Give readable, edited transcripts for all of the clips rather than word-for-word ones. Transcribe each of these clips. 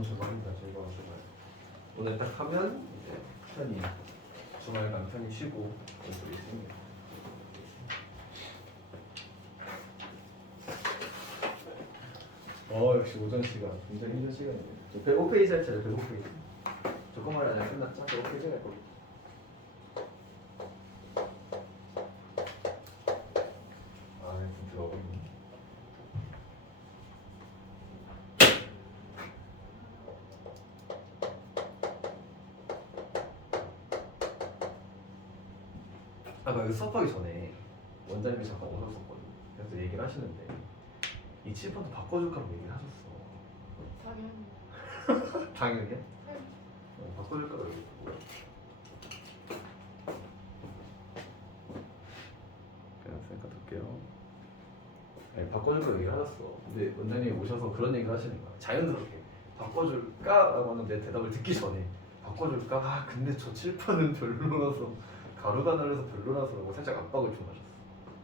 죄송합니다. 즐거운 주말. 오늘 딱 하면 이제 편히 주말간 편히 쉬고 올 수 있습니다. 역시 오전 시간 굉장히 힘든 시간이네요. 저 105페이지 할 차례 105페이지. 조금만 아니라 끝났죠? 105페이지 할 거고. 좀 들어가겠네. 아까 그 수업하기 전에 원장님이 잠깐 오셨었거든요. 그래서 얘기를 하시는데 이 칠판도 바꿔줄까라고 얘기를 하셨어. 당연히. 당연히요? 네. 바꿔줄까라고 얘기했고 그냥 생각할게요. 네, 바꿔줄까라고 얘기를 하셨어. 근데 원장님이 오셔서 그런 얘기를 하시는 거야. 자연스럽게 바꿔줄까라고 하는 내 대답을 듣기 전에 바꿔줄까? 근데 저 칠판은 별로라서 가루가 날려서 별로라서라고 살짝 압박을 좀 하셨어.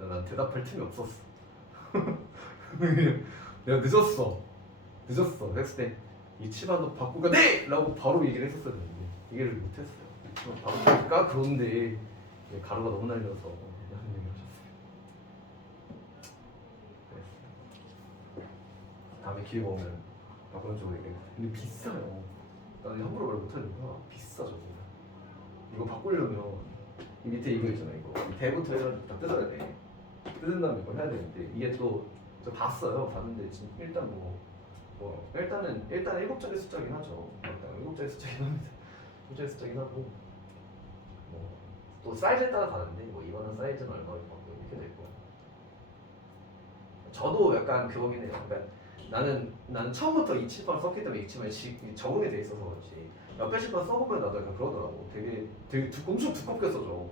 난 대답할 틈이 없었어. 내가 늦었어. 그랬을 때 이 칠판도 바꾸가 네! 라고 바로 얘기를 했었어야 되는데 얘기를 못했어요. 바꿀까? 그런데 가루가 너무 날려서 이런 얘기를 하셨어요. 그랬어요. 다음에 기회가 오면 바꾸는 쪽으로 얘기해. 근데 비싸요. 나는 함부로 말 못하니까 비싸죠. 이거 바꾸려면 이 밑에 이거 있잖아. 이거 대부터 해서 다 뜯어야 돼. 뜯은 다음에 이걸 해야 되는데 이게 또 저 봤어요. 봤는데 지금 일단 일단은 7자리 숫자긴 하죠. 일단 7자리 숫자긴 합니다. 7자리 숫자긴 하고 또 사이즈에 따라 다른데 이거는 사이즈는 얼마를 받고 이렇게 될 거야. 저도 약간 그거긴 해요. 그러니까 나는 처음부터 이 칠판을 썼기 때문에 이 칠판에 적응이 돼 있어서 그렇지. 옆에 칠판 써보면 나도 약간 그러더라고. 되게 엄청 두껍게 써줘.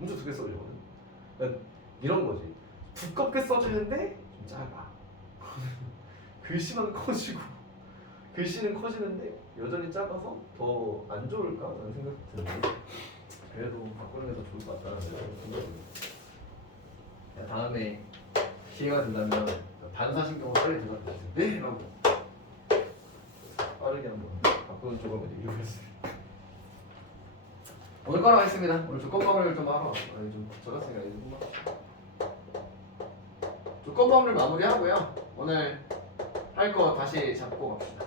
엄청 두껍게 써주거든. 그러니까 이런 거지. 두껍게 써주는데 좀 작아. 글씨만 커지고 글씨는 커지는데 여전히 작아서 더 안 좋을까? 라는 생각이 드는데 그래도 바꾸는 게 더 좋을 것 같다는 생각이 듭니다. 다음에 기회가 된다면 반사신경을 빨리 들어가주세요. 네! 라고 빠르게 한번 바꾸는 쪽으로 이루겠습니다. 오늘 거로 하겠습니다. 오늘 조건법을 좀 하러 좀 적었으니까 조건법을 마무리하고요. 오늘 할 거 다시 잡고 갑시다.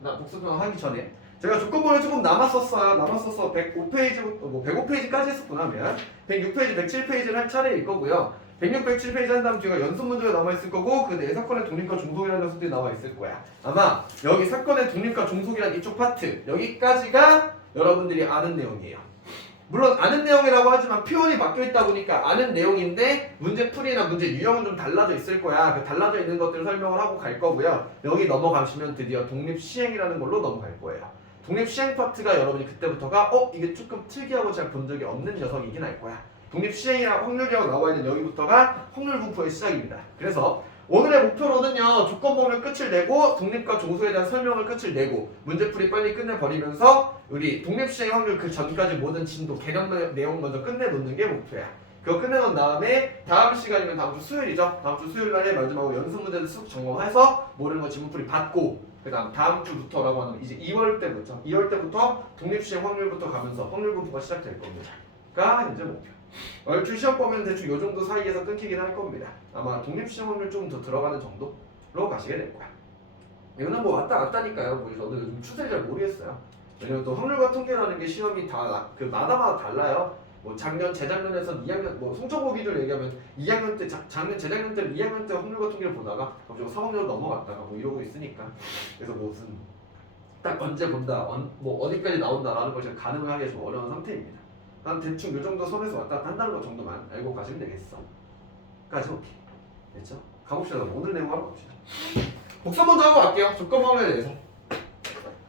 나 복습평 하기 전에 제가 조건본을 조금 남았었어 105페이지부터 105페이지까지 했었구나. 미안. 106페이지, 107페이지를 할 차례일 거고요. 106, 107페이지 한 다음 뒤가 연습 문제가 남아있을 거고 그 내에 사건의 독립과 종속이라는 녀석들이 나와있을 거야. 아마 여기 사건의 독립과 종속이라는 이쪽 파트 여기까지가 여러분들이 아는 내용이에요. 물론 아는 내용이라고 하지만 표현이 바뀌어있다 보니까 아는 내용인데 문제풀이나 문제 유형은 좀 달라져 있을 거야. 그 달라져 있는 것들을 설명을 하고 갈 거고요. 여기 넘어가시면 드디어 독립시행이라는 걸로 넘어갈 거예요. 독립시행 파트가 여러분이 그때부터가 이게 조금 특이하고 잘 본 적이 없는 녀석이긴 할 거야. 독립시행이랑 확률이라고 나와있는 여기부터가 확률 분포의 시작입니다. 그래서 오늘의 목표로는요. 조건범을 끝을 내고 독립과 종속에 대한 설명을 끝을 내고 문제풀이 빨리 끝내버리면서 우리 독립시행 확률 그 전까지 모든 진도 개념 내용 먼저 끝내놓는 게 목표야. 그거 끝내놓은 다음에 다음 시간이면 다음 주 수요일이죠. 다음 주 수요일날에 마지막으로 연습 문제를 쑥 점검해서 모르는 거 지문풀이 받고 그 다음 주부터라고 하는 이제 2월 때부터 독립시행 확률부터 가면서 확률 분포가 시작될 겁니다. 가 이제 목표. 얼추 시험 보면 대충 요 정도 사이에서 끊기긴 할 겁니다. 아마 독립시험 확률 좀 더 들어가는 정도로 가시게 될 거야. 이거는 왔다 갔다니까요. 저도 요즘 추세를 잘 모르겠어요. 왜냐면 또 확률과 통계라는 게 시험이 다 마다마다 달라요. 재작년에서 2학년 송정고 기준으로 얘기하면 2학년 때 재작년 때 2학년 때 확률과 통계를 보다가 갑자기 3학년 넘어갔다가 이러고 있으니까 그래서 무슨 딱 언제 본다 어디까지 나온다라는 것이 가능하게 좀 어려운 상태입니다. 난 대충 요 정도 선에서 왔다 갔다 한다는 것 정도만 알고 가시면 되겠어. 까지 오케이. 됐죠? 가봅시다. 오늘 내용 하러 갑시다. 복습 먼저 하고 갈게요. 조건번호에 대해서.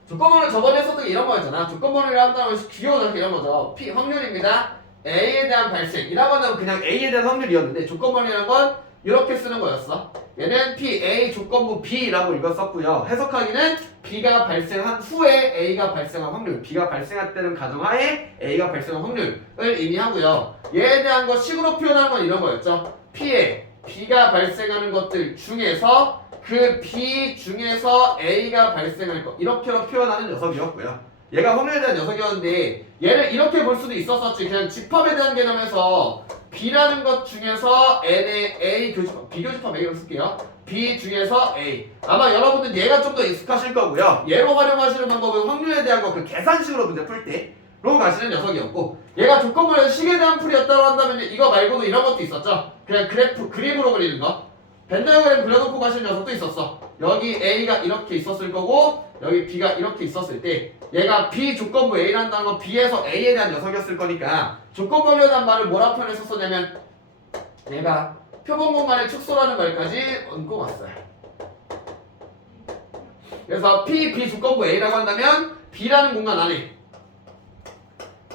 조건번호 저번에 했었던 게 이런 거였잖아. 조건번호를 한다면 귀여워서 이런 거죠. P 확률입니다. A에 대한 발생이라고 하면 그냥 A에 대한 확률이었는데 조건번호라는 건 이렇게 쓰는 거였어. 얘는 P, A 조건부 B라고 읽었었고요. 해석하기는 B가 발생한 후에 A가 발생한 확률, B가 발생할 때는 가정하에 A가 발생한 확률을 의미하고요. 얘에 대한 거 식으로 표현하는 건 이런 거였죠. P에 B가 발생하는 것들 중에서 그 B 중에서 A가 발생할 거 이렇게로 표현하는 녀석이었고요. 얘가 확률에 대한 녀석이었는데 얘를 이렇게 볼 수도 있었었지. 그냥 집합에 대한 개념에서 B라는 것 중에서 N의 A 교집합, 비교집합 A로 쓸게요. B 중에서 A. 아마 여러분들 얘가 좀 더 익숙하실 거고요. 얘로 활용하시는 방법은 확률에 대한 거 그 계산식으로 문제 풀 때로 가시는 녀석이었고, 얘가 조건부에서 식에 대한 풀이었다고 한다면 이거 말고도 이런 것도 있었죠. 그냥 그림으로 그리는 거. 벤다이어그램 그려놓고 가시는 녀석도 있었어. 여기 A가 이렇게 있었을 거고 여기 B가 이렇게 있었을 때 얘가 B 조건부 A란다는 건 B에서 A에 대한 녀석이었을 거니까 조건부에 대한 말을 뭐라 표현했었냐면 얘가 표본공간의 축소라는 말까지 얹고 왔어요. 그래서 B 조건부 A라고 한다면 B라는 공간 안에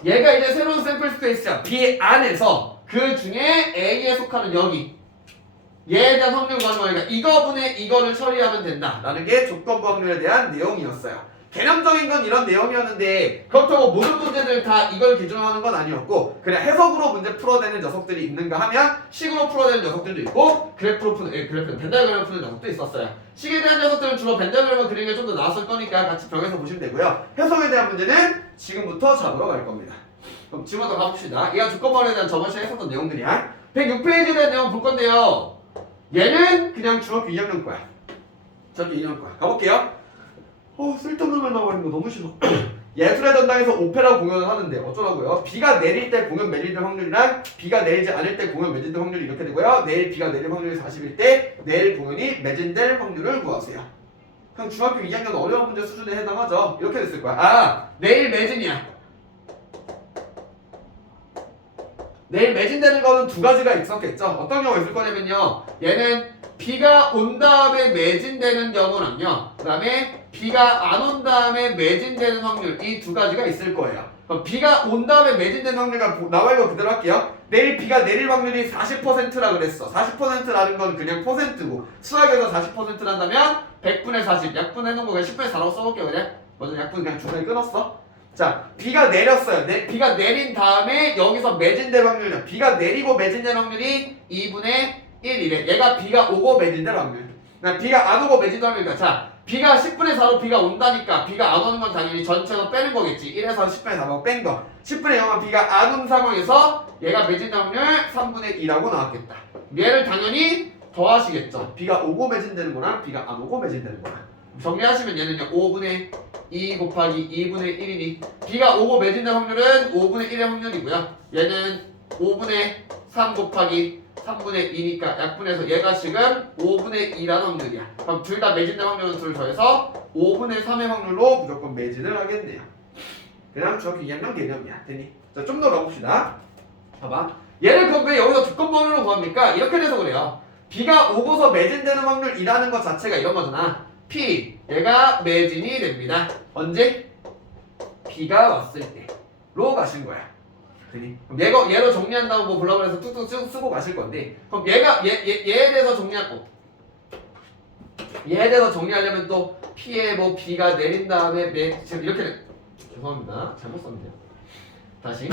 얘가 이제 새로운 샘플 스페이스야. B 안에서 그 중에 A에 속하는 여기 얘에 대한 확률 구하는 거니까 이거분의 이거를 처리하면 된다라는 게 조건부 확률에 대한 내용이었어요. 개념적인 건 이런 내용이었는데 그렇다고 모든 문제들 다 이걸 기준으로 하는 건 아니었고 그냥 해석으로 문제 풀어내는 녀석들이 있는가 하면 식으로 풀어내는 녀석들도 있고 그래프로 푸는 벤다이어그램 푸는 녀석도 있었어요. 식에 대한 녀석들은 주로 벤다이어그램을 그리는 게 좀 더 나았을 거니까 같이 병에서 보시면 되고요. 해석에 대한 문제는 지금부터 잡으러 갈 겁니다. 그럼 지금부터 가봅시다. 얘가 조건부 확률에 대한 저번 시간에 했었던 내용들이야. 106페이지에 대한 내용 볼 건데요. 얘는 그냥 중학교 2학년 거야. 중학교 2학년 거야. 가볼게요. 쓸데없는 말 나와있는 거 너무 싫어. 예술의 전당에서 오페라 공연을 하는데 어쩌라고요? 비가 내릴 때 공연 매진될 확률이랑 비가 내리지 않을 때 공연 매진될 확률이 이렇게 되고요. 내일 비가 내릴 확률이 40일 때 내일 공연이 매진될 확률을 구하세요. 그냥 중학교 2학년 어려운 문제 수준에 해당하죠. 이렇게 됐을 거야. 내일 매진이야. 내일 매진되는 거는 두 가지가 있었겠죠. 어떤 경우가 있을 거냐면요. 얘는 비가 온 다음에 매진되는 경우랑요. 그 다음에 비가 안 온 다음에 매진되는 확률 이 두 가지가 있을 거예요. 그럼 비가 온 다음에 매진되는 확률과 나와 있는 거 그대로 할게요. 내일 비가 내릴 확률이 40%라 그랬어. 40%라는 건 그냥 퍼센트고 수학에서 40%란다면 100분의 40 약분해 놓은 거 그냥 10분의 4라고 써볼게요. 그냥 먼저 약분 그냥 중간에 끊었어. 자, 비가 내렸어요. 비가 내린 다음에 여기서 매진될 확률이요. 비가 내리고 매진될 확률이 2분의 1이래. 얘가 비가 오고 매진될 확률. 그러니까 비가 안 오고 매진될 확률이니까 자, 비가 10분의 4로 비가 온다니까 비가 안 오는 건 당연히 전체로 빼는 거겠지. 1에서 10분의 4로 뺀 거. 10분의 0은 비가 안 온 상황에서 얘가 매진될 확률 3분의 2라고 나왔겠다. 얘를 당연히 더하시겠죠. 비가 오고 매진되는 거랑 비가 안 오고 매진되는 거랑. 정리하시면 얘는요 5분의 2 곱하기 2분의 1이니 비가 오고 매진될 확률은 5분의 1의 확률이고요. 얘는 5분의 3 곱하기 3분의 2니까 약분해서 얘가 지금 5분의 2라는 확률이야. 그럼 둘 다 매진될 확률은 둘 더해서 5분의 3의 확률로 무조건 매진을 하겠네요. 그냥 중학교 2학년 개념이야. 됐니? 자, 좀 더 가봅시다. 봐봐. 얘를 그럼 왜 여기서 조건부 확률로 구합니까? 이렇게 돼서 그래요. 비가 오고서 매진되는 확률이라는 것 자체가 이런 거잖아. P 얘가 매진이 됩니다. 언제? 비가 왔을 때로 가신 거야. 그럼 얘로 정리한다고 뭐 블로그에서 뚝뚝 쭉 쓰고 가실 건데 그럼 얘가 얘에 대해서 얘에 대해서 정리하려면 또 P에 뭐 비가 내린 다음에 지금 이렇게 죄송합니다. 잘못 썼네요. 다시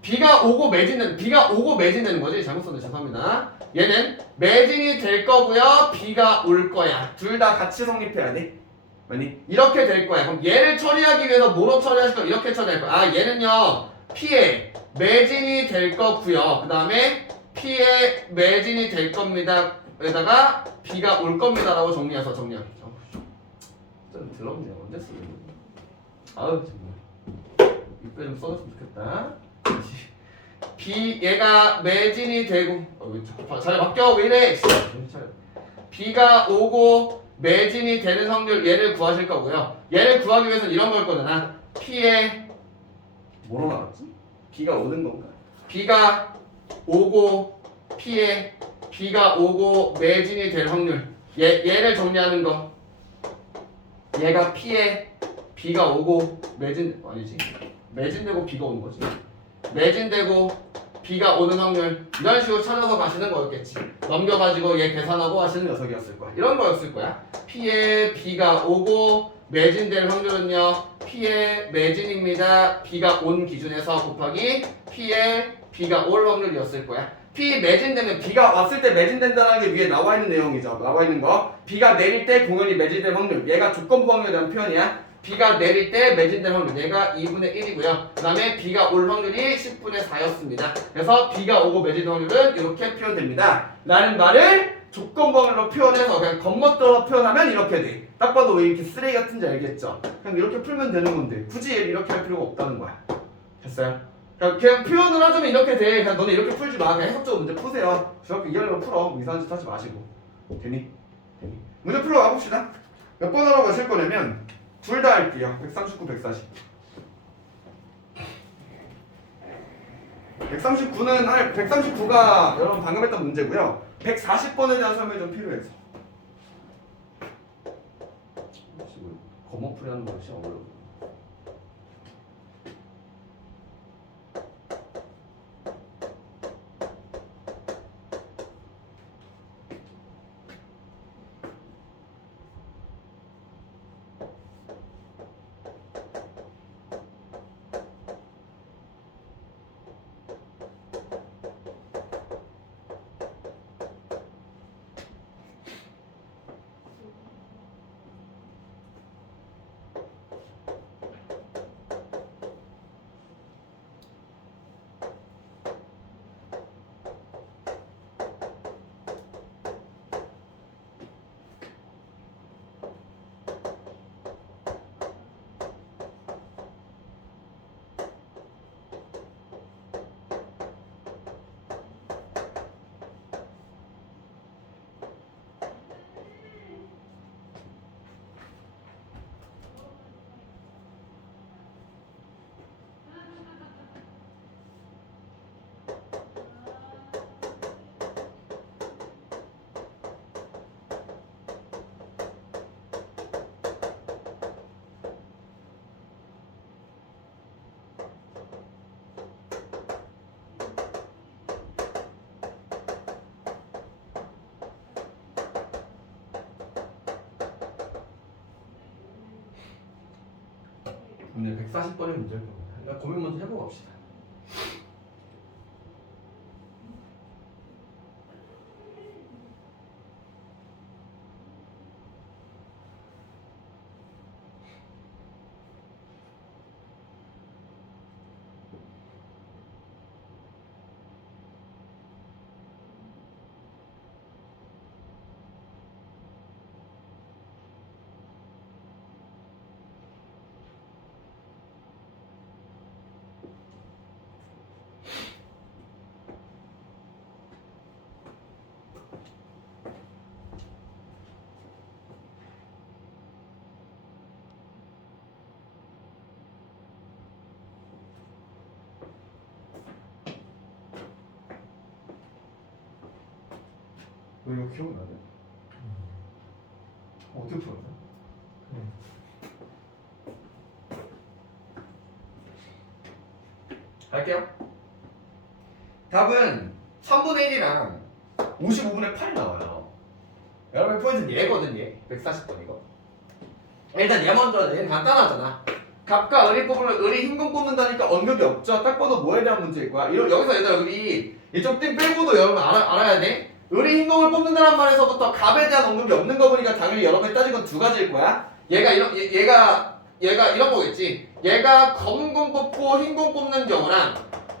비가 오고 매진되는 거지. 잘못 썼네. 죄송합니다. 얘는 매진이 될 거고요. 비가 올 거야. 둘 다 같이 성립해야 돼. 아니 이렇게 될 거야. 그럼 얘를 처리하기 위해서 뭐로 처리하실 거? 이렇게 처리할 거야. 얘는요. P에 매진이 될 거고요. 그 다음에 P에 매진이 될 겁니다. 여기다가 비가 올 겁니다라고 정리해서 정리하겠죠. 좀 들어보세요. 언제 쓰는 아우 정말. 이때 좀 써줬으면 좋겠다. 얘가 매진이 되고 자리 바뀌어 왜 이래? 비가 오고 매진이 되는 확률 얘를 구하실 거고요. 얘를 구하기 위해서는 이런 걸 거잖아. P에 뭐로 나왔지? 비가 오는 건가? 비가 오고 P에 비가 오고 매진이 될 확률 얘를 정리하는 거. 얘가 P에 비가 오고 아니지 매진되고 비가 오는 거지. 매진되고 비가 오는 확률 이런 식으로 찾아서 가시는 거였겠지. 넘겨가지고 얘 계산하고 하시는 녀석이었을 거야. 이런 거였을 거야. P에 비가 오고 매진될 확률은요. P에 매진입니다. 비가 온 기준에서 곱하기 P에 비가 올 확률이었을 거야. P 매진되면 B가 왔을 때 매진된다는 게 위에 나와 있는 내용이죠. 나와 있는 거. B가 내릴 때 공연이 매진될 확률. 얘가 조건부 확률에 대한 표현이야. B가 내릴 때 매진될 확률. 얘가 2분의 1이고요. 그 다음에 B가 올 확률이 10분의 4였습니다. 그래서 B가 오고 매진될 확률은 이렇게 표현됩니다. 라는 말을 조건부 확률로 표현해서 그냥 겉멋대로 표현하면 이렇게 돼. 딱 봐도 왜 이렇게 쓰레기 같은지 알겠죠? 그냥 이렇게 풀면 되는 건데 굳이 얘를 이렇게 할 필요가 없다는 거야. 됐어요? 그냥 표현을 하자면 이렇게 돼. 그냥 너네 이렇게 풀지 마. 그냥 해석적으로 문제 푸세요. 중학교 2학년 풀어. 뭐 이상한 짓 하지 마시고. 되니? 문제 풀러 가봅시다. 몇 번 하라고 하실 거냐면 둘 다 할게요. 139, 140. 139가 여러분 방금 했던 문제고요. 140번에 대한 설명이 좀 필요해서. 검어풀이 하는 것이 어려워. 오늘 140번의 문제일 겁니다. 고민 먼저 해보고 갑시다. 너 이거 기억나냐? 어떻게 풀었냐? 할게요. 답은 3분의 1이랑 55분의 8이 나와요. 여러분 포인트는 얘거든 얘. 140번 이거. 일단 얘 먼저 하자. 얘는 간단하잖아. 값과 을이 뽑으면 을이 흰공 뽑는다니까 언급이 없죠. 딱 봐도 뭐에 대한 문제일 거야. 여기서 얘들아 우리 이쪽 띵 빼고도 여러분 알아야 돼. 을이 흰공을 뽑는다는 말에서부터 값에 대한 언급이 없는 거 보니까 당연히 여러분이 따진 건 두 가지일 거야. 얘가 이런 거겠지. 얘가 검은 공 뽑고 흰 공 뽑는 경우랑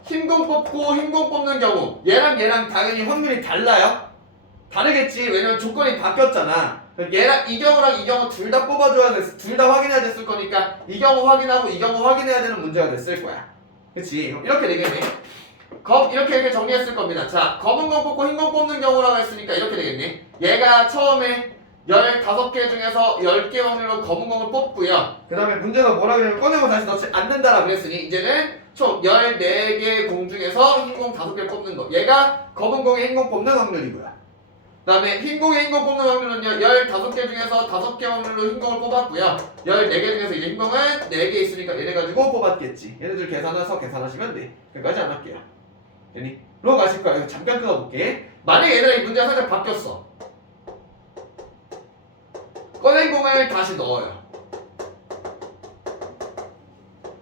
흰 공 뽑고 흰 공 뽑는 경우 얘랑 당연히 확률이 달라요. 다르겠지. 왜냐면 조건이 바뀌었잖아. 얘랑 이 경우랑 이 경우 둘 다 뽑아줘야 됐, 둘 다 확인해야 됐을 거니까 이 경우 확인하고 이 경우 확인해야 되는 문제가 됐을 거야. 그치? 이렇게 되겠네. 이렇게 정리했을 겁니다. 자, 검은 공 뽑고 흰 공 뽑는 경우라고 했으니까 이렇게 되겠네. 얘가 처음에 15개 중에서 10개 확률로 검은 공을 뽑고요. 그 다음에 문제가 뭐라 그러냐면 꺼내고 다시 넣지 않는다라고 그랬으니 이제는 총 14개 공 중에서 흰 공 5개 뽑는 거. 얘가 검은 공에 흰 공 뽑는 확률이고요. 그 다음에 흰 공에 흰 공 뽑는 확률은요 15개 중에서 5개 확률로 흰 공을 뽑았고요. 14개 중에서 이제 흰 공은 4개 있으니까 얘네 가지고 뽑았겠지. 얘네들 계산해서 계산하시면 돼. 여기까지 안 할게요. 되니? 그러고 가실 거야. 잠깐 끊어볼게. 만약에 얘들아 이 문제가 살짝 바뀌었어. 꺼낸 공을 다시 넣어요.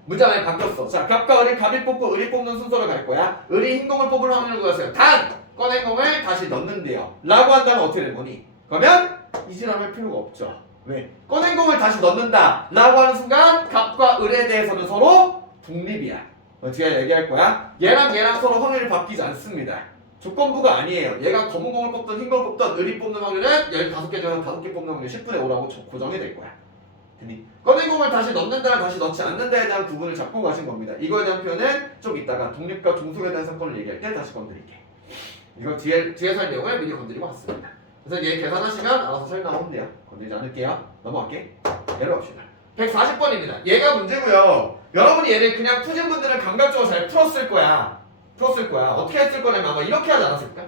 문제가 많이 바뀌었어. 자, 값과 을이 갑이 뽑고 을이 뽑는 순서로 갈 거야. 을이 흰 공을 뽑을 확률을 구하세요. 단! 꺼낸 공을 다시 넣는데요 라고 한다면 어떻게 되는 거니? 그러면 이질함할 필요가 없죠. 왜? 꺼낸 공을 다시 넣는다 라고 하는 순간 갑과 을에 대해서는 서로 독립이야. 어떻게 얘기할 거야? 얘랑 서로 확률이 바뀌지 않습니다. 조건부가 아니에요. 얘가 검은 공을 뽑든 흰 공을 뽑든 을이 뽑는 확률은 15개 중에서 5개 뽑는 확률이 10분의 5라고 고정이 될 거야. 꺼낸 공을 다시 넣는다랑 다시 넣지 않는다에 대한 구분을 잡고 가신 겁니다. 이거에 대한 표현은 좀 이따가 독립과 종속에 대한 사건을 얘기할 때 다시 건드릴게. 이거 뒤에 살 내용을 미리 건드리고 왔습니다. 그래서 얘 계산하시면 알아서 설명하면 돼요. 건드리지 않을게요. 넘어갈게. 내려갑시다. 140번입니다. 얘가 문제고요. 여러분이 얘를 그냥 푸신 분들은 감각적으로 잘 풀었을 거야. 어떻게 했을 거냐면 아마 이렇게 하지 않았을까?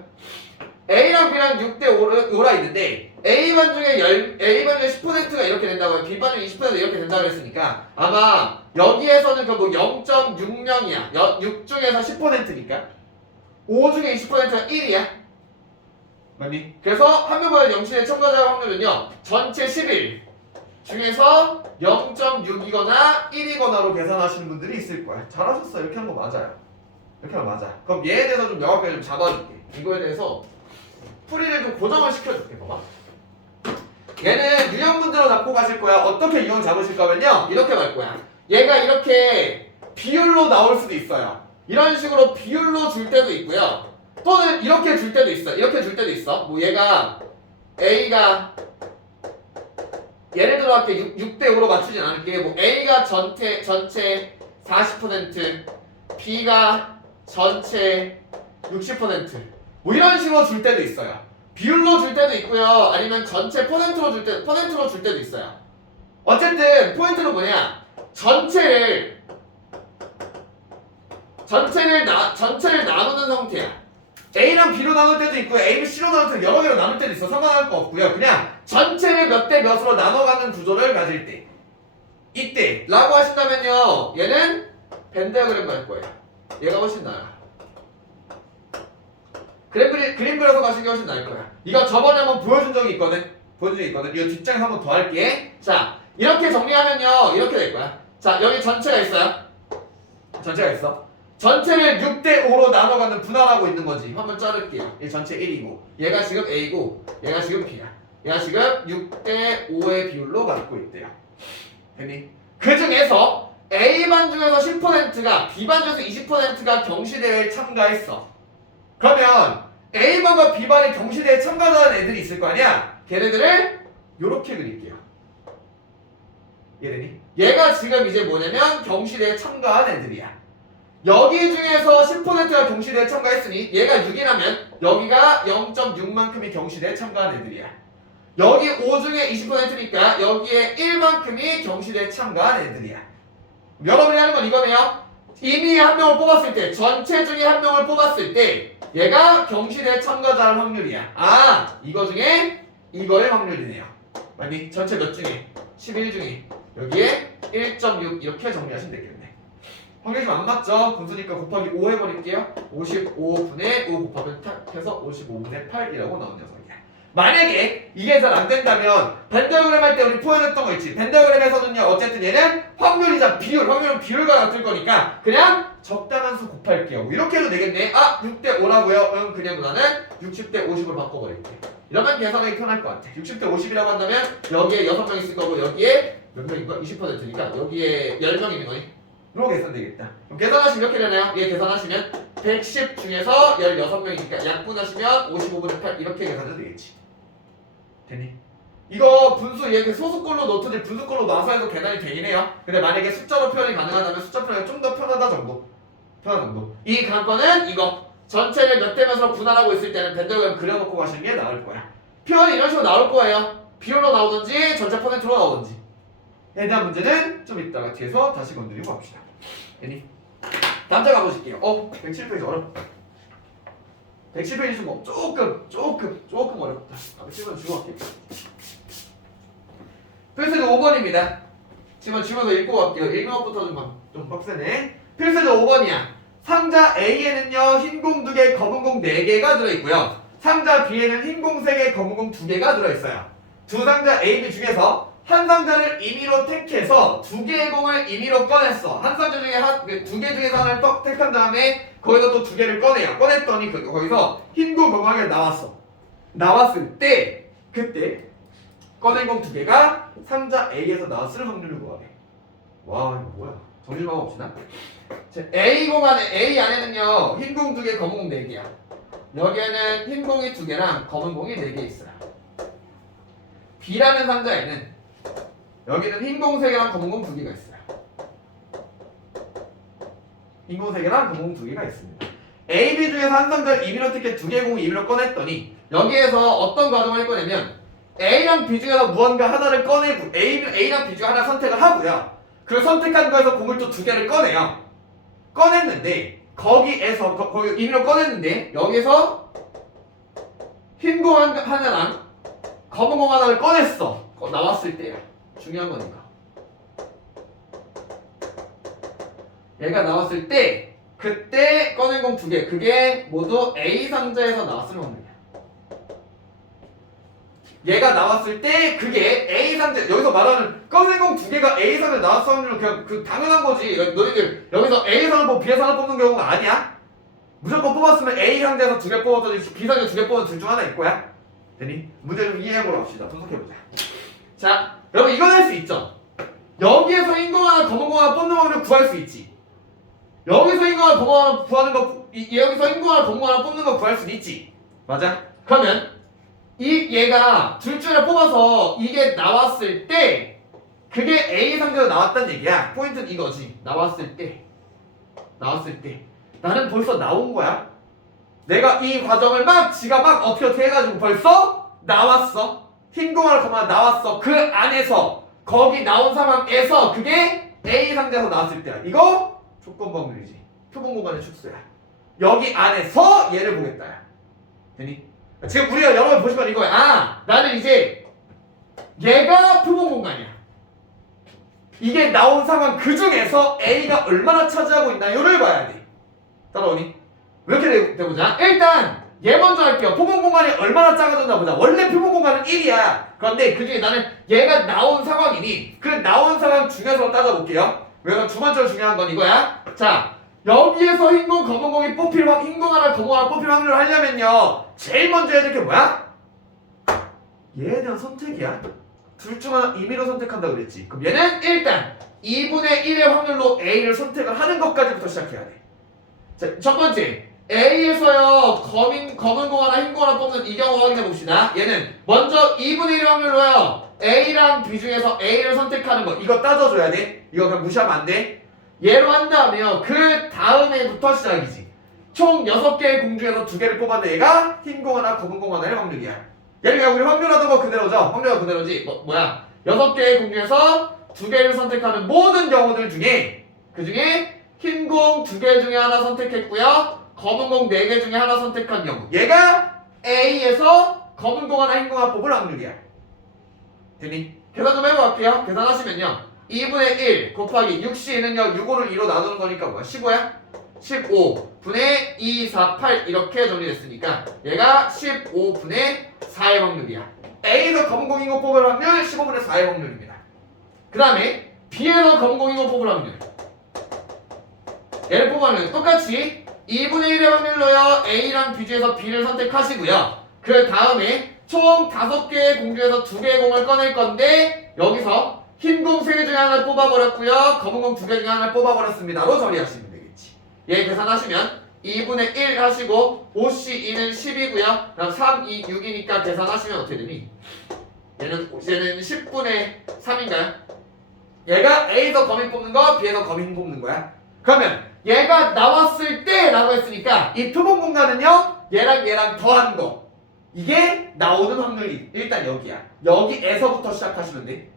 A랑 B랑 6대 5라 있는데 A반 중에 10%가 이렇게 된다고요. B반 중에 20% 이렇게 된다고 했으니까 아마 여기에서는 그 뭐 0.60이야. 6 중에서 10%니까 5 중에 20%가 1이야. 맞니? 그래서 한명보다 영신의 첨가자 확률은요 전체 11 중에서 0.6이거나 1이거나로 계산하시는 분들이 있을 거야. 잘하셨어. 이렇게 하는 거 맞아요. 이렇게 하면 맞아. 그럼 얘에 대해서 좀 명확하게 좀 잡아줄게. 이거에 대해서 풀이를 좀 고정을 시켜줄게. 봐봐. 얘는 유형문제로 잡고 가실 거야. 어떻게 유형 잡으실 거면요 이렇게 갈 거야. 얘가 이렇게 비율로 나올 수도 있어요. 이런 식으로 비율로 줄 때도 있고요. 또는 이렇게 줄 때도 있어. 이렇게 줄 때도 있어. 뭐 얘가 A가 예를 들어 할게 6대 5로 맞추진 않을게. 뭐 A가 전체 40%, B가 전체 60%뭐 이런 식으로 줄 때도 있어요. 비율로 줄 때도 있고요. 아니면 전체 퍼센트로 줄 때도 있어요. 어쨌든 포인트는 뭐냐? 전체를 나누는 형태야. A랑 B로 나눌 때도 있고요. A를 C로 나눌 때도 여러 개로 나눌 때도 있어. 상관할 거 없고요. 그냥 전체를 몇 대 몇으로 나눠가는 구조를 가질 때 이때 라고 하신다면요 얘는 벤 디어그램 갈 거예요. 얘가 훨씬 나아요. 그림 그려서 가시는 게 훨씬 나을 거야. 이거 저번에 한번 보여준 적이 있거든. 이거 뒷장에서 한번 더 할게. 자 이렇게 정리하면요 이렇게 될 거야. 자 여기 전체가 있어요. 전체를 6대 5로 나눠가는 분할하고 있는 거지. 한번 자를게요. 얘 전체 1이고 얘가 지금 A고 얘가 지금 B야. 얘가 지금 6대 5의 비율로 갖고 있대요. 됐니? 그 중에서 A반 중에서 10%가 B반 중에서 20%가 경시대회에 참가했어. 그러면 A반과 B반의 경시대회에 참가하는 애들이 있을 거 아니야? 걔네들을 요렇게 그릴게요. 이해되니? 얘가 지금 이제 뭐냐면 경시대회에 참가한 애들이야. 여기 중에서 10%가 경시대회에 참가했으니 얘가 6이라면 여기가 0.6만큼이 경시대회에 참가한 애들이야. 여기 5 중에 20%니까 여기에 1만큼이 경시대회에 참가한 애들이야. 여러분이 하는 건 이거네요. 이미 한 명을 뽑았을 때, 전체 중에 한 명을 뽑았을 때 얘가 경시대회 참가자할 확률이야. 아, 이거 중에 이거의 확률이네요. 맞니? 전체 몇 중에? 11 중에 여기에 1.6 이렇게 정리하시면 되겠네. 확률이 좀 안 맞죠? 분수니까 곱하기 5 해버릴게요. 55분의 5 곱하면 해서 55분의 8이라고 나온 녀석이야. 만약에 이게 잘 안 된다면 벤디어그램 할 때 우리 표현했던 거 있지. 벤디어그램에서는요 어쨌든 얘는 확률이자 확률은 비율과 같을 거니까 그냥 적당한 수 곱할게요. 뭐 이렇게 해도 되겠네. 아 6대 5라고요? 그냥 나는 60대 50으로 바꿔버릴게. 이러면 계산하기 편할 것 같아. 60대 50이라고 한다면 여기에 6명 있을 거고 여기에 몇 명인가? 20%니까 여기에 10명이면 거니? 이렇게 계산되겠다. 그럼 계산하시면 이렇게 되나요? 얘 계산하시면 110 중에서 16명이니까 약분하시면 55분의 8 이렇게 계산해도 되겠지. 됐니? 이거 분수 이렇게 소수꼴로 노트들 분수꼴로 놔서 해도 계산이 되긴 해요. 근데 만약에 숫자로 표현이 가능하다면 숫자 표현이 좀 더 편하다 정도. 이 관건은 이거 전체를 몇 대 몇으로 분할하고 있을 때는 벤디어그램 그려놓고 가시는 게 나을 거야. 표현이 이런 식으로 나올 거예요. 비율로 나오든지 전체 퍼센트로 나오든지. 에 대한 문제는 좀 이따가 뒤에서 다시 건드리고 갑시다. 됐니? 다음 장 가보실게요. 107페이지 어렵다. 107페이지 좀 조금 어렵다. 107페이지 주고 갈게요. 필수제 5번입니다. 지금 주면서 읽고 갈게요. 읽는 것부터 좀 빡세네. 필수제 5번이야. 상자 A에는요 흰공 2개, 검은 공 4개가 들어있고요. 상자 B에는 흰공 3개, 검은 공 2개가 들어있어요. 두 상자 A, B 중에서 한 상자를 임의로 택해서 두 개의 공을 임의로 꺼냈어. 한 상자 중에 두 개 중에서 하나를 떡 택한 다음에 거기서 또 두 개를 꺼내요. 꺼냈더니 거기서 흰공 거하게 나왔어. 나왔을 때 그때 꺼낸 공 두 개가 상자 A에서 나왔을 확률을 구하래. 와 이거 뭐야? 정신 방법 없이나? A 공 안에 A 안에는요 흰공 두 개, 검은 공 네 개야. 여기에는 흰 공이 두 개랑 검은 공이 네 개 있어요. B라는 상자에는 여기는 흰 공 세 개랑 검은 공 두 개가 있어요. 흰 공 세 개랑 검은 공 두 개가 있습니다. A, B 중에서 한 상자를 임의로 택해 두 개의 공을 임의로 꺼냈더니 여기에서 어떤 과정을 할 거냐면 A랑 B 중에서 무언가 하나를 꺼내고 A랑 B 중에 하나 선택을 하고요. 그 선택한 거에서 공을 또 두 개를 꺼내요. 꺼냈는데 거기에서 거기 임의로 꺼냈는데 여기서 흰 공 하나랑 검은 공 하나를 꺼냈어. 나왔을 때야. 중요한 거니까. 얘가 나왔을 때 그때 꺼낸 공 두 개 그게 모두 A 상자에서 나왔을 확률이야. 얘가 나왔을 때 그게 A 상자 여기서 말하는 꺼낸 공 두 개가 A 상자에 나왔을 확률은 그냥 그 당연한 거지. 너희들 여기서 A 상을 뽑고 B 상을 뽑는 경우가 아니야. 무조건 뽑았으면 A 상자에서 두 개 뽑았더니 B 상자 두 개 뽑아서 둘 중 하나일 거야. 되니? 문제 좀 이해해보러 합시다. 분석해보자. 자, 여러분 이건 할 수 있죠? 여기에서 흰 공 하나, 검은 공 하나 뽑는 확률을 구할 수 있지. 여기서 흰 공 하나, 검은 공 하나 구하는 거, 여기서 흰 공 하나, 검은 공 하나 뽑는 거 구할 수 있지. 맞아? 그러면 얘가 둘 중에 뽑아서 이게 나왔을 때 그게 A 상자로 나왔다는 얘기야. 포인트는 이거지. 나왔을 때 나는 벌써 나온 거야. 내가 이 과정을 지가 어떻게 해가지고 벌써 나왔어. 흰 공 하나, 검은 하나 나왔어. 그 안에서 거기 나온 상황에서 그게 A 상자에서 나왔을 때야. 이거 조건 확률이지. 표본 공간의 축소야. 여기 안에서 얘를 보겠다. 되니? 지금 우리가 영어를 보시면 이거야. 나는 이제 얘가 표본 공간이야. 이게 나온 상황 그 중에서 A가 얼마나 차지하고 있나요를 봐야 돼. 따라오니? 이렇게 돼보자. 일단 얘 먼저 할게요. 표본 공간이 얼마나 작아졌나 보자. 원래 표본 공간은 1이야. 그런데 그 중에 나는 얘가 나온 상황이니 그 나온 상황 중에서 따져볼게요. 왜냐면 두 번째로 중요한 건 이거야. 자, 여기에서 흰공, 검은공이 흰공 하나, 검은 하나 뽑힐 확률을 하려면요 제일 먼저 해야 될 게 뭐야? 얘에 대한 선택이야. 둘 중 하나 임의로 선택한다고 그랬지. 그럼 얘는 일단 2분의 1의 확률로 A를 선택을 하는 것까지부터 시작해야 돼. 자, 첫 번째 A에서요 검은 공 하나, 흰 공 하나 뽑는 이 경우 확인해 봅시다. 얘는 먼저 2분의 1의 확률로요 A랑 B 중에서 A를 선택하는 거 이거 따져줘야 돼. 이거 그냥 무시하면 안 돼. 얘로 한다면 그 다음에부터 시작이지. 총 6개의 공 중에서 2개를 뽑았는데 얘가 흰 공 하나, 검은 공 하나의 확률이야. 얘가 우리 확률하던 거 그대로죠? 확률가 그대로지. 뭐야? 6개의 공 중에서 2개를 선택하는 모든 경우들 중에 그 중에 흰 공 2개 중에 하나 선택했고요. 검은 공 4개 중에 하나 선택한 경우 얘가 A에서 검은 공 하나, 흰 공 하나 뽑을 확률이야. 되니? 계산 좀 해볼게요. 계산하시면요 2분의 1 곱하기 6C는요 6, 5를 2로 나누는 거니까 뭐야? 15야? 15분의 2, 4, 8 이렇게 정리됐으니까 얘가 15분의 4의 확률이야. A에서 검은 공인 거 뽑을 확률 15분의 4의 확률입니다. 그 다음에 B에서 검은 공인 거 뽑을 확률 얘를 뽑으면 똑같이 2분의 1의 확률로요 A랑 B 중에서 B를 선택하시고요. 그 다음에 총 5개의 공 중에서 2개의 공을 꺼낼 건데 여기서 흰 공 3개 중에 하나를 뽑아버렸고요 검은 공 2개 중에 하나를 뽑아버렸습니다로 처리하시면 되겠지. 얘 계산하시면 2분의 1 하시고 5C2는 10이고요 그럼 3, 2, 6이니까 계산하시면 어떻게 되니? 얘는 10분의 3인가요? 얘가 A에서 검인 뽑는 거 B에서 검인 뽑는 거야. 그러면 얘가 나왔을 때 라고 했으니까 이 표본 공간은요 얘랑 더한 거 이게 나오는 확률이 일단 여기야. 여기에서부터 시작하시면 돼.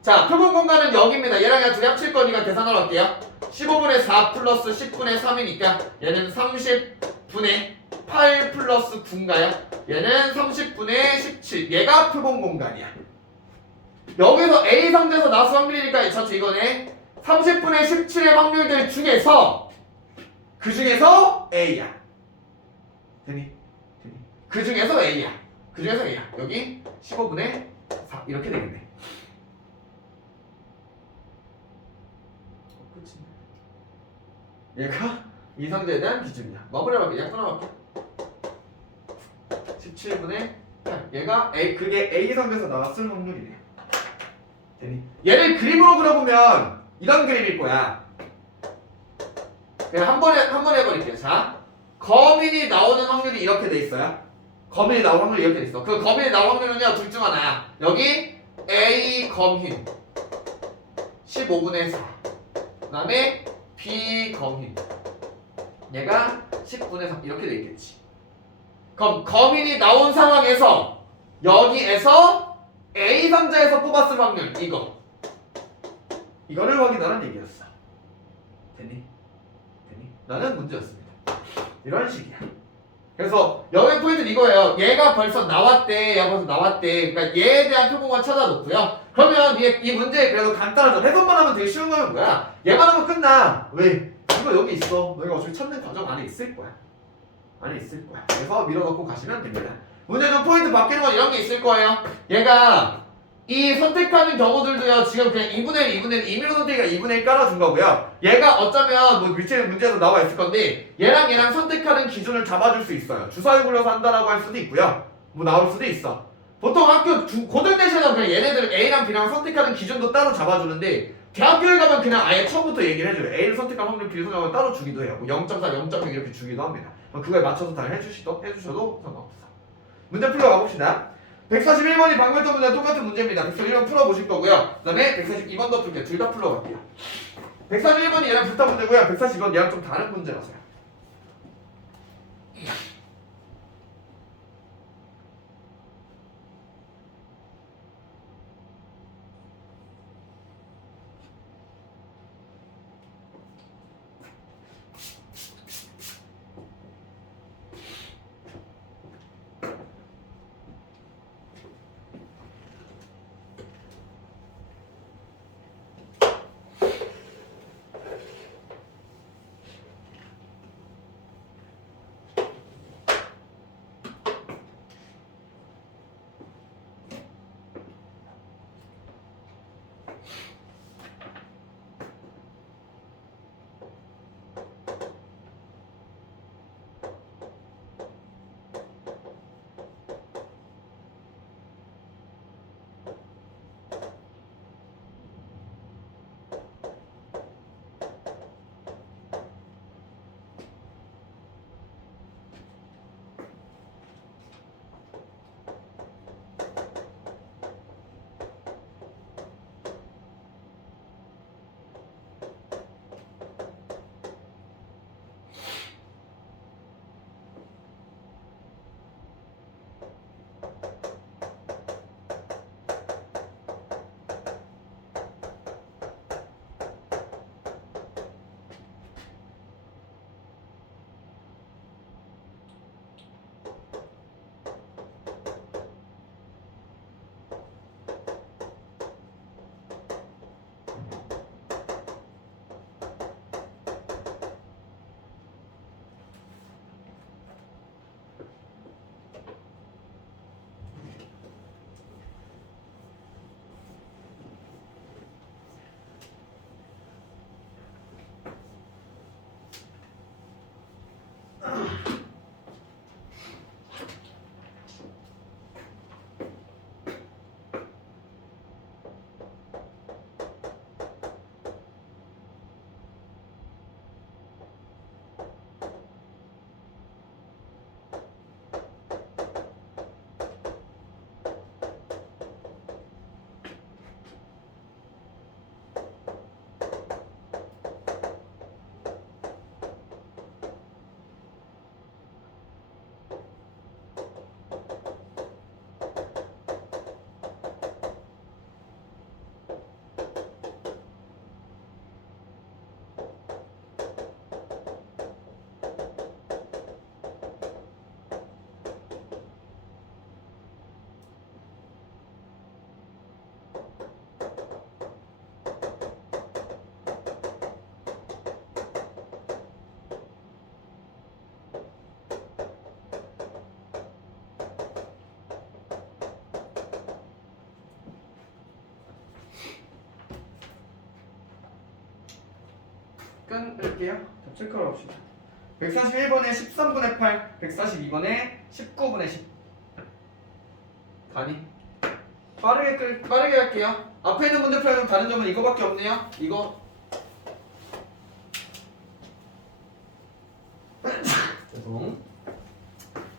자, 표본 공간은 여기입니다. 얘랑 둘이 합칠 거니까 계산하러 갈게요. 15분의 4 플러스 10분의 3이니까 얘는 30분의 8 플러스 9인가요? 얘는 30분의 17. 얘가 표본 공간이야. 여기서 A 상자에서 나왔을 확률이니까 전체 이거네. 30분의 17의 확률들 중에서 그 중에서 A야. 되니? 그 중에서 A야. 여기 15분의 4 이렇게 되겠네. 얘가 이상자에 대한 기준이야. 마무리해볼게. 약 끊어볼게. 17분의 8. 얘가 그게 A상자에서 나왔을 확률이네. 되니? 얘를 그림으로 그려보면 이런 그림일 거야. 그냥 한 번에 해버릴게요. 자, 거민이 나오는 확률이 이렇게 돼 있어요. 거민이 나오는 확률이 이렇게 돼 있어. 그 거민이 나오는 확률은요, 둘 중 하나야. 여기 A 검흰 15분의 4. 그 다음에 B 검흰 얘가 10분의 3 이렇게 돼 있겠지. 그럼 거민이 나온 상황에서 여기에서 A 상자에서 뽑았을 확률 이거를 확인하라는 얘기였어. 됐니? 라는 문제였습니다. 이런 식이야. 그래서 여행 포인트는 이거예요. 얘가 벌써 나왔대. 얘가 벌써 나왔대. 그러니까 얘에 대한 표본만 찾아놓고요. 그러면 이 문제 그래도 간단하죠. 해석만 하면 되게 쉬운 거는 뭐야? 얘만 하면 끝나. 왜? 이거 여기 있어. 너희가 어차피 찾는 과정 안에 있을 거야. 그래서 밀어넣고 가시면 됩니다. 문제 좀 포인트 바뀌는 건 이런 게 있을 거예요. 얘가 이 선택하는 경우들도요. 지금 그냥 2분의 1, 2분의 1, 임의로 선택이가 2분의 1 깔아준 거고요. 얘가 어쩌면 뭐 문제에서 나와 있을 건데 얘랑 선택하는 기준을 잡아줄 수 있어요. 주사위 굴려서 한다라고 할 수도 있고요. 뭐 나올 수도 있어. 보통 학교 고등대시에서 그냥 얘네들 A랑 B랑 선택하는 기준도 따로 잡아주는데 대학교에 가면 그냥 아예 처음부터 얘기를 해줘요. A를 선택한 확률 B를 선택하면 따로 주기도 해요. 뭐 0.4, 0.6 이렇게 주기도 합니다. 그거에 맞춰서 다 해주셔도 상관없어. 문제 풀러 가봅시다. 141번이 방금 했던 문제랑 똑같은 문제입니다. 141번 풀어보실 거고요. 그 다음에 142번도 풀게요. 둘 다 풀러갈게요. 141번이 얘랑 비슷한 문제고요. 142번 얘랑 좀 다른 문제라서요. 끊을게요. 자, 체크를 합시다. 141번에 13분의 8, 142번에 19분의 10. 가니? 빠르게 할게요. 앞에 있는 문제 풀면 다른 점은 이거밖에 없네요. 이거. 죄송.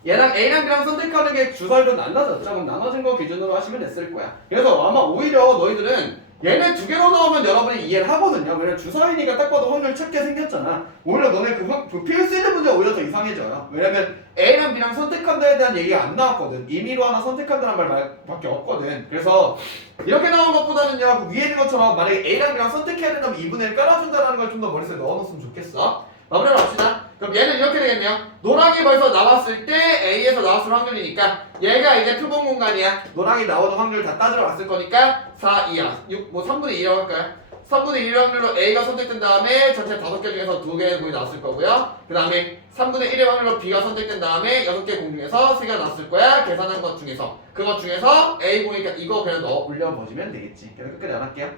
얘랑 A랑 B랑 선택하는 게 주사위로 나눠졌죠. 그럼 나눠진 거 기준으로 하시면 됐을 거야. 그래서 아마 오히려 너희들은 얘네 두 개로 나오면 여러분이 이해를 하거든요. 왜냐면 주사위니까 딱 봐도 확률 찾게 생겼잖아. 오히려 너네 그 필수 있는 문제가 오히려 더 이상해져요. 왜냐면 A랑 B랑 선택한다에 대한 얘기가 안 나왔거든. 임의로 하나 선택한다는 말밖에 없거든. 그래서 이렇게 나온 것보다는요, 그 위에 있는 것처럼 만약에 A랑 B랑 선택해야 된다면 2분의 1 깔아준다는 걸 좀 더 머릿속에 넣어놓으면 좋겠어. 마무리를 합시다. 그럼 얘는 이렇게 되겠네요. 노랑이 벌써 나왔을 때 A에서 나왔을 확률이니까 얘가 이제 표본 공간이야. 노랑이 나오는 확률 다 따지러 왔을 거니까 4, 2야. 6, 뭐 3분의 2라고 할까요? 3분의 1 확률로 A가 선택된 다음에 전체 5개 중에서 2개의 공이 나왔을 거고요. 그 다음에 3분의 1의 확률로 B가 선택된 다음에 6개 공 중에서 3개가 나왔을 거야. 계산한 것 중에서. 그것 중에서 A 공이니까 이거 그냥 넣어 올려보시면 되겠지. 그래서 끝까지 안 할게요.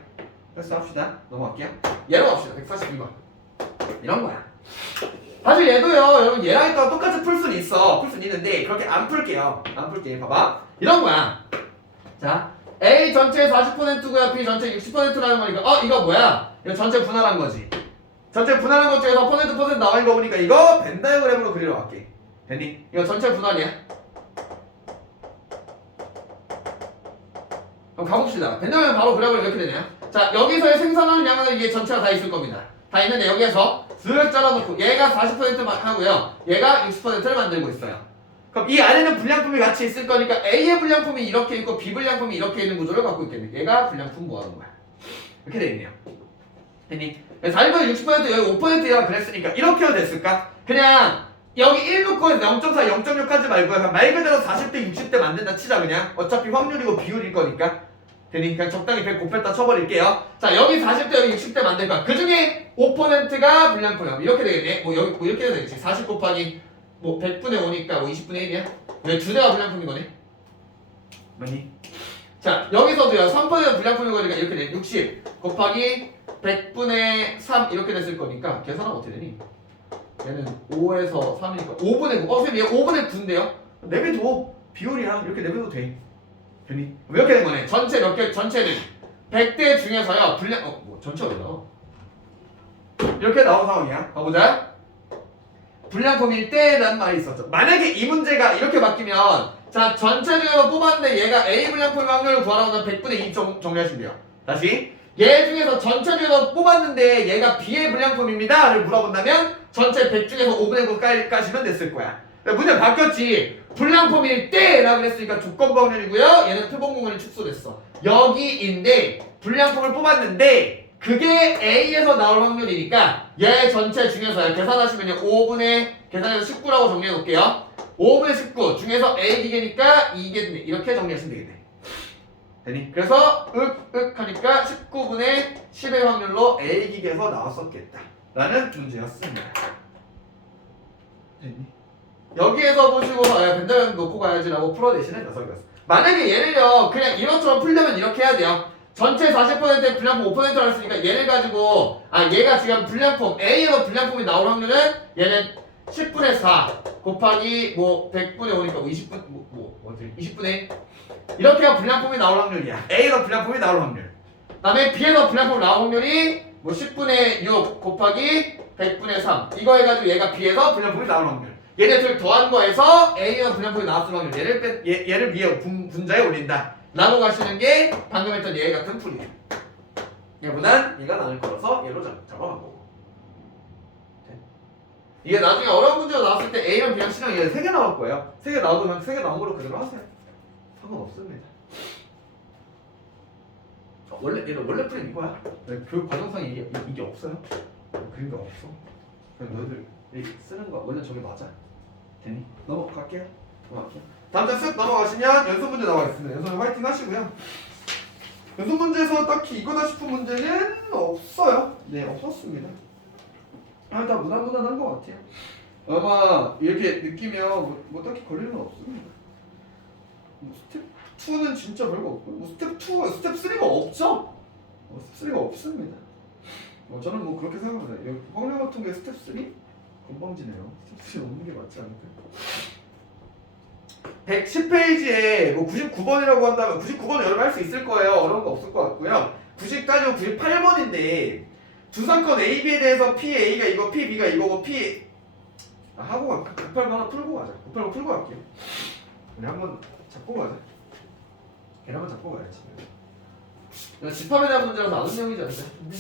그래서 합시다. 넘어갈게요. 얘로 갑시다. 142번. 이런 거야. 사실 얘도요, 여러분 얘랑 있다가 똑같이 풀 수는 있어. 풀 수는 있는데 그렇게 안 풀게요. 안 풀게. 봐봐. 이런 거야. 자, A 전체 40%고요. B 전체 60%라는 거니까 이거 뭐야? 이거 전체 분할한 거지. 전체 분할한 것 중에서 퍼센트 나와 있는 거 보니까 이거 벤 다이어그램으로 그리러 갈게. 됐니? 이거 전체 분할이야. 그럼 가봅시다. 벤 다이어그램 바로 그려보면 이렇게 되네요. 자, 여기서의 생산하는 양은 이게 전체가 다 있을 겁니다. 다 있는데 여기에서 쓱 잘라놓고 얘가 40%만 하고요. 얘가 60%를 만들고 있어요. 그럼 이 안에는 불량품이 같이 있을 거니까 A의 불량품이 이렇게 있고 B 불량품이 이렇게 있는 구조를 갖고 있겠네. 얘가 불량품 모아놓은 거야. 이렇게 돼 있네요. 됐니? 40% 60% 여기 5%야 그랬으니까 이렇게 해도 됐을까? 그냥 여기 1 놓고 0.4, 0.6 하지 말고요. 말 그대로 40대 60대 만든다 치자 그냥. 어차피 확률이고 비율일 거니까. 되니 그냥 적당히 100 곱했다 쳐버릴게요. 자, 여기 40대 여기 60대 만들 거야. 그 중에 5%가 불량품이야. 이렇게 되겠네. 뭐 여기 뭐 이렇게 해도 되겠지. 40 곱하기 뭐 100분의 5니까 뭐 20분의 1이야. 왜 두 대가 불량품인 거네? 뭐니? 자, 여기서도요. 3%가 불량품인 거니까 이렇게 돼. 60 곱하기 100분의 3 이렇게 됐을 거니까 계산하면 어떻게 되니? 얘는 5에서 3이니까 5분의 9. 선생님 얘 5분의 9인데요? 내비도 비율이야. 이렇게 내비도 돼. 되니? 이렇게 된 거네. 전체 몇 개? 전체는 100대 중에서요. 불량 뭐 전체가 왜 나와? 이렇게 나온 상황이야. 가보자. 불량품일 때라는 말이 있었죠. 만약에 이 문제가 이렇게 바뀌면 자, 전체 중에서 뽑았는데 얘가 A 불량품의 확률을 구하라고 하면 100분의 2 정리하시면 돼요. 다시 얘 중에서 전체 중에서 뽑았는데 얘가 B의 불량품입니다 를 물어본다면 전체 100 중에서 5분의 9 까시면 됐을 거야. 문제 바뀌었지. 불량품일 때라고 그랬으니까 조건부 확률이고요. 얘는 표본 공간이 축소됐어. 여기인데 불량품을 뽑았는데 그게 A에서 나올 확률이니까 얘 전체 중에서 계산하시면요. 5분의 계산해서 19라고 정리해 놓을게요. 5분의 19 중에서 A 기계니까 2겠네. 이렇게 정리하시면 되겠네. 되니? 그래서 하니까 19분의 10의 확률로 A 기계에서 나왔었겠다 라는 문제였습니다. 되니? 여기에서 보시고 벤다이어그램 놓고 가야지라고 풀어내시는 녀석이었어. 만약에 얘를요 그냥 이것처럼 풀려면 이렇게 해야 돼요. 전체 40%의 불량품 5%를 했으니까 얘를 가지고 얘가 지금 불량품 A에서 불량품이 나올 확률은 얘는 10분의 4 곱하기 뭐 100분의 5니까 뭐 20분 어떻게 20분의 1 이렇게 해야 불량품이 나올 확률이야. A에서 불량품이 나올 확률. 그다음에 B에서 불량품 나올 확률이 뭐 10분의 6 곱하기 100분의 3 이거 해가지고 얘가 B에서 불량품이 나올 확률. 얘네 둘 더한 거에서 A에서 불량품이 나왔을 확률. 얘를 위에 분자에 올린다. 라고 가시는 게 방금 했던 얘 같은 풀이에요. 얘보단 얘가 나을 거라서 얘로 잡아간 거고. 이게 나중에 어려운 문제가 나왔을 때 A랑 B랑 C랑 얘 3개 나올 거예요. 3개 나오고 그냥 3개 나온 걸로 그대로 하세요. 상관없습니다. 원래 풀이 이거야. 교육 과정상에 이게 없어요. 그런 게 없어. 그냥 너희들 쓰는 거 원래 저게 맞아. 되니? 넘어갈게요. 다음 장 쓱 넘어가시면 연습 문제 나와 있습니다. 연습 화이팅 하시고요. 연습 문제에서 딱히 이거다 싶은 문제는 없어요. 네, 없었습니다. 다 무난무난한 것 같아요. 아마 이렇게 느끼면 뭐 딱히 걸리는 건 없습니다. 뭐 스텝 2는 진짜 별거 없고요. 뭐 스텝 3가 없죠? 스텝 3가 없습니다. 저는 뭐 그렇게 생각합니다. 확률 같은 게 스텝 3? 건방지네요. 스텝 3 없는 게 맞지 않을까? 110페이지에 뭐 99번이라고 한다면 99번은 여러분 할 수 있을 거예요. 어려운 거 없을 것 같고요. 90 따지고 98번인데 두 사건 A, B에 대해서 P, A가 이거, P, B가 이거고 P 하고 98번 하나 풀고 가자. 98번 풀고 갈게요. 그냥 한번 잡고 가자. 걔를 한번 잡고 가야지. 집합에 대한 문제라서 아는 내용이지 않을까 싶은데.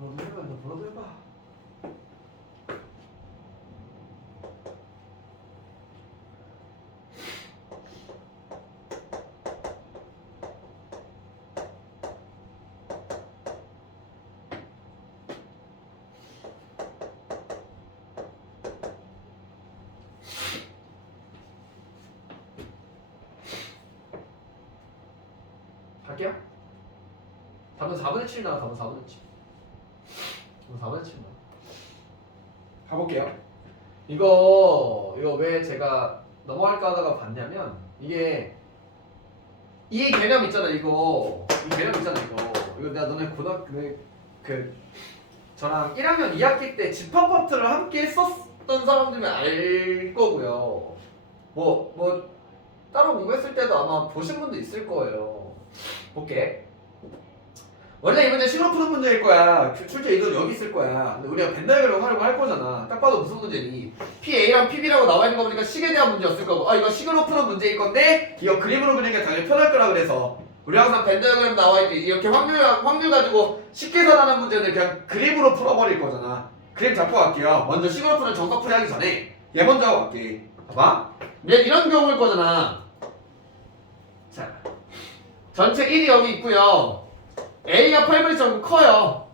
보면 너도 해봐, 너도 해봐. 갈게요. 답은 4분의 7 나와. 답은 4분의 7. 4분의 7 나와. 가볼게요. 이거 왜 제가 넘어갈까 하다가 봤냐면 이 개념 있잖아. 이 개념 있잖아. 이거 내가 너네 고등학교 저랑 1학년 2학기 때 집합 파트를 함께 했었던 사람들면 알 거고요. 뭐 따로 공부했을 때도 아마 보신 분도 있을 거예요. 볼게. 원래 이 문제 식으로 푸는 문제일 거야. 출제 의도는 여기 있을 거야. 근데 우리가 벤다이어그램 하려고 할 거잖아. 딱 봐도 무슨 문제니? PA랑 PB라고 나와 있는 거 보니까 식에 대한 문제였을 거고, 이거 식으로 푸는 문제일 건데 이거 그림으로 그리는 게 당연히 편할 거라 그래서 우리 항상 벤다이어그램 나와 있는 이렇게 확률 가지고 쉽게 계산하는 문제는 그냥 그림으로 풀어버릴 거잖아. 그림 잡고 갈게요. 먼저 식으로 푸는 정석풀이 하기 전에 얘 먼저 하고 갈게. 봐봐. 얘 이런 경우일 거잖아. 자, 전체 1이 여기 있고요. A가 8분의 7좀 커요.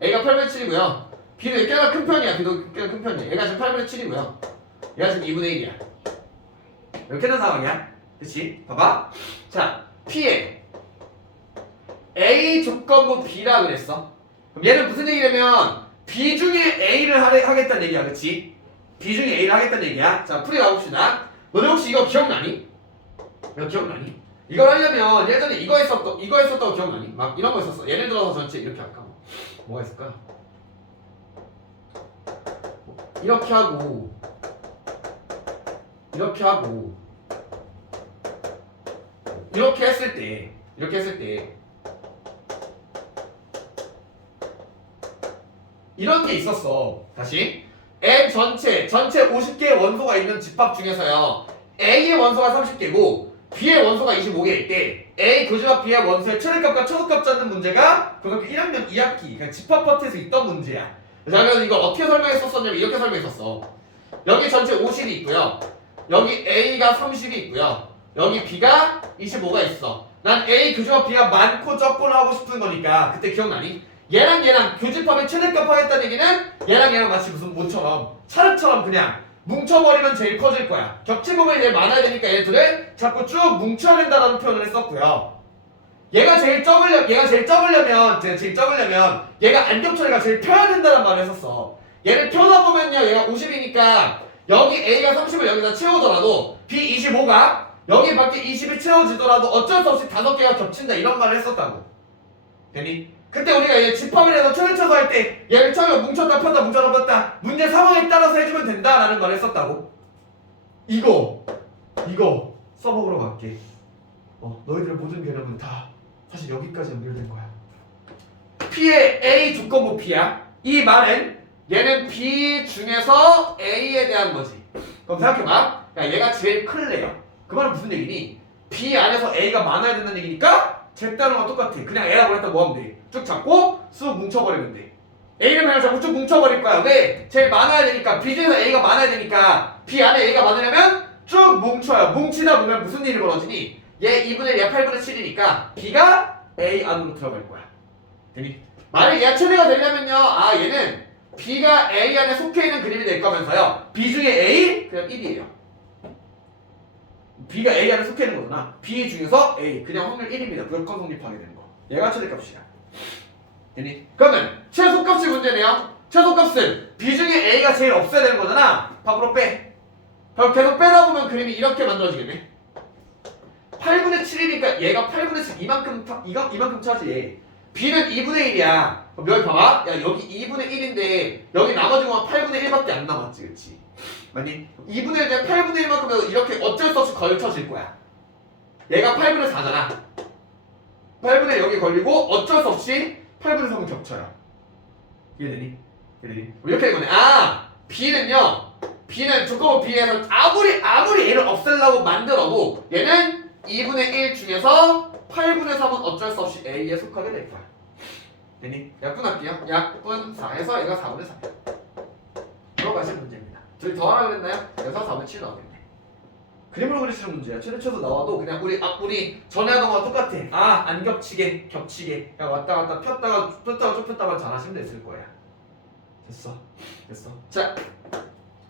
A가 8분의 7이고요. B도 꽤나 큰 편이야. B도 꽤나 큰 편이야. 얘가 지금 8분의 7이고요. 얘가 지금 2분의 1이야. 이렇게 된 상황이야. 그치? 봐봐. 자, P에 A 조건부 B라 그랬어. 그럼 얘는 무슨 얘기냐면 B 중에 A를 하겠다는 얘기야. 그치? B 중에 A를 하겠다는 얘기야. 자, 풀이 가봅시다. 너네 혹시 이거 기억나니? 이거 기억나니? 이걸 하려면 예전에 이거 했었던 거 기억나니? 막 이런 거 있었어. 예를 들어서 전체 이렇게 할까? 뭐가 있을까? 이렇게 하고 이렇게 했을 때 이런 게 있었어. 다시 M 전체 50개의 원소가 있는 집합 중에서요 A의 원소가 30개고 B의 원소가 25개일 때 A 교집합 B의 원소의 최대값과 최소값 찾는 문제가 고등학교 1학년 2학기 그냥 집합 파트에서 있던 문제야. 자, 그래서 이거 어떻게 설명했었냐면 이렇게 설명했었어. 여기 전체 50이 있고요. 여기 A가 30이 있고요. 여기 B가 25가 있어. 난 A 교집합 B가 많고 적고를 하고 싶은 거니까 그때 기억나니? 얘랑 교집합의 최대값 하겠다는 얘기는 얘랑 마치 무슨 뭐처럼 차례처럼 그냥 뭉쳐버리면 제일 커질 거야. 겹친 부분이 제일 많아야 되니까 얘들을 자꾸 쭉 뭉쳐야 된다는 표현을 했었고요. 얘가 제일 적으려면 얘가 안 겹쳐니까 제일 펴야 된다는 말을 했었어. 얘를 펴다 보면요, 얘가 50이니까 여기 A가 30을 여기다 채우더라도 B 25가 여기 밖에 20이 채워지더라도 어쩔 수 없이 5개가 겹친다 이런 말을 했었다고. 되니? 그때 우리가 얘 집합을 해서 쳐서 할 때 얘를 처음에 뭉쳤다 폈다 폈다 문제 상황에 따라서 해주면 된다라는 말을 했었다고. 이거 써먹으러 갈게. 너희들의 모든 개념은 다 사실 여기까지 연결된 거야. P의 A 조건부 P야. 이 말은 얘는 B 중에서 A에 대한 거지. 그럼 생각해봐. 야, 얘가 제일 클래요. 그 말은 무슨 얘기니? B 안에서 A가 많아야 된다는 얘기니까 잽다는 거 똑같아. 그냥 A라고 했다 뭐 하면 돼? 쭉 잡고 쑥 뭉쳐버리면 돼. A를 그냥 잡고 쭉 뭉쳐버릴 거야. 왜? 제일 많아야 되니까. B 중에서 A가 많아야 되니까 B 안에 A가 많으려면 쭉 뭉쳐요. 뭉치다 보면 무슨 일이 벌어지니? 얘 2분의 1, 얘 8분의 7이니까 B가 A 안으로 들어갈 거야. 되니? 만약 얘가 최대가 되려면요. 얘는 B가 A 안에 속해 있는 그림이 될 거면서요. B 중에 A 그냥 1이에요. B가 A 안에 속해 있는 거구나. B 중에서 A 그냥 확률 1입니다. 무조건 성립하게 되는 거. 얘가 최대값이야. 되니? 그러면 최소값이 문제네요. 최소값은 B 중에 A가 제일 없어야 되는 거잖아. 밖으로 빼. 그럼 계속 빼다 보면 그림이 이렇게 만들어지겠네. 8분의 7이니까 얘가 8분의 7 이만큼 차지 얘. B는 2분의 1이야. 그럼 여기 봐봐. 야, 여기 2분의 1인데 여기 나머지 거만 8분의 1밖에 안 남았지, 그렇지? 맞니? 2분의 1 대 8분의 1만큼 이렇게 어쩔 수 없이 걸쳐질 거야. 얘가 8분의 4잖아. 8분의 1 여기 걸리고 어쩔 수 없이 8분의 3은 겹쳐요. 이해되니? 이렇게 된 거네. B는 조건부 B에서 아무리 얘를 없애려고 만들어도 얘는 2분의 1 중에서 8분의 3은 어쩔 수 없이 A에 속하게 될 거야. 되니? 약분할게요. 약분 4에서 얘가 4분의 3이야. 물어가실 문제입니다. 저희 더하라 그랬나요? 그래서 4분의 7 나오겠네. 그림으로 그리시는 문제야. 최대쳐서 나와도 그냥 우리 전에 하던 거랑 똑같아. 안 겹치게. 그냥 왔다 갔다 폈다가 좁혔다가 잘하시면 됐을 거야. 됐어. 자,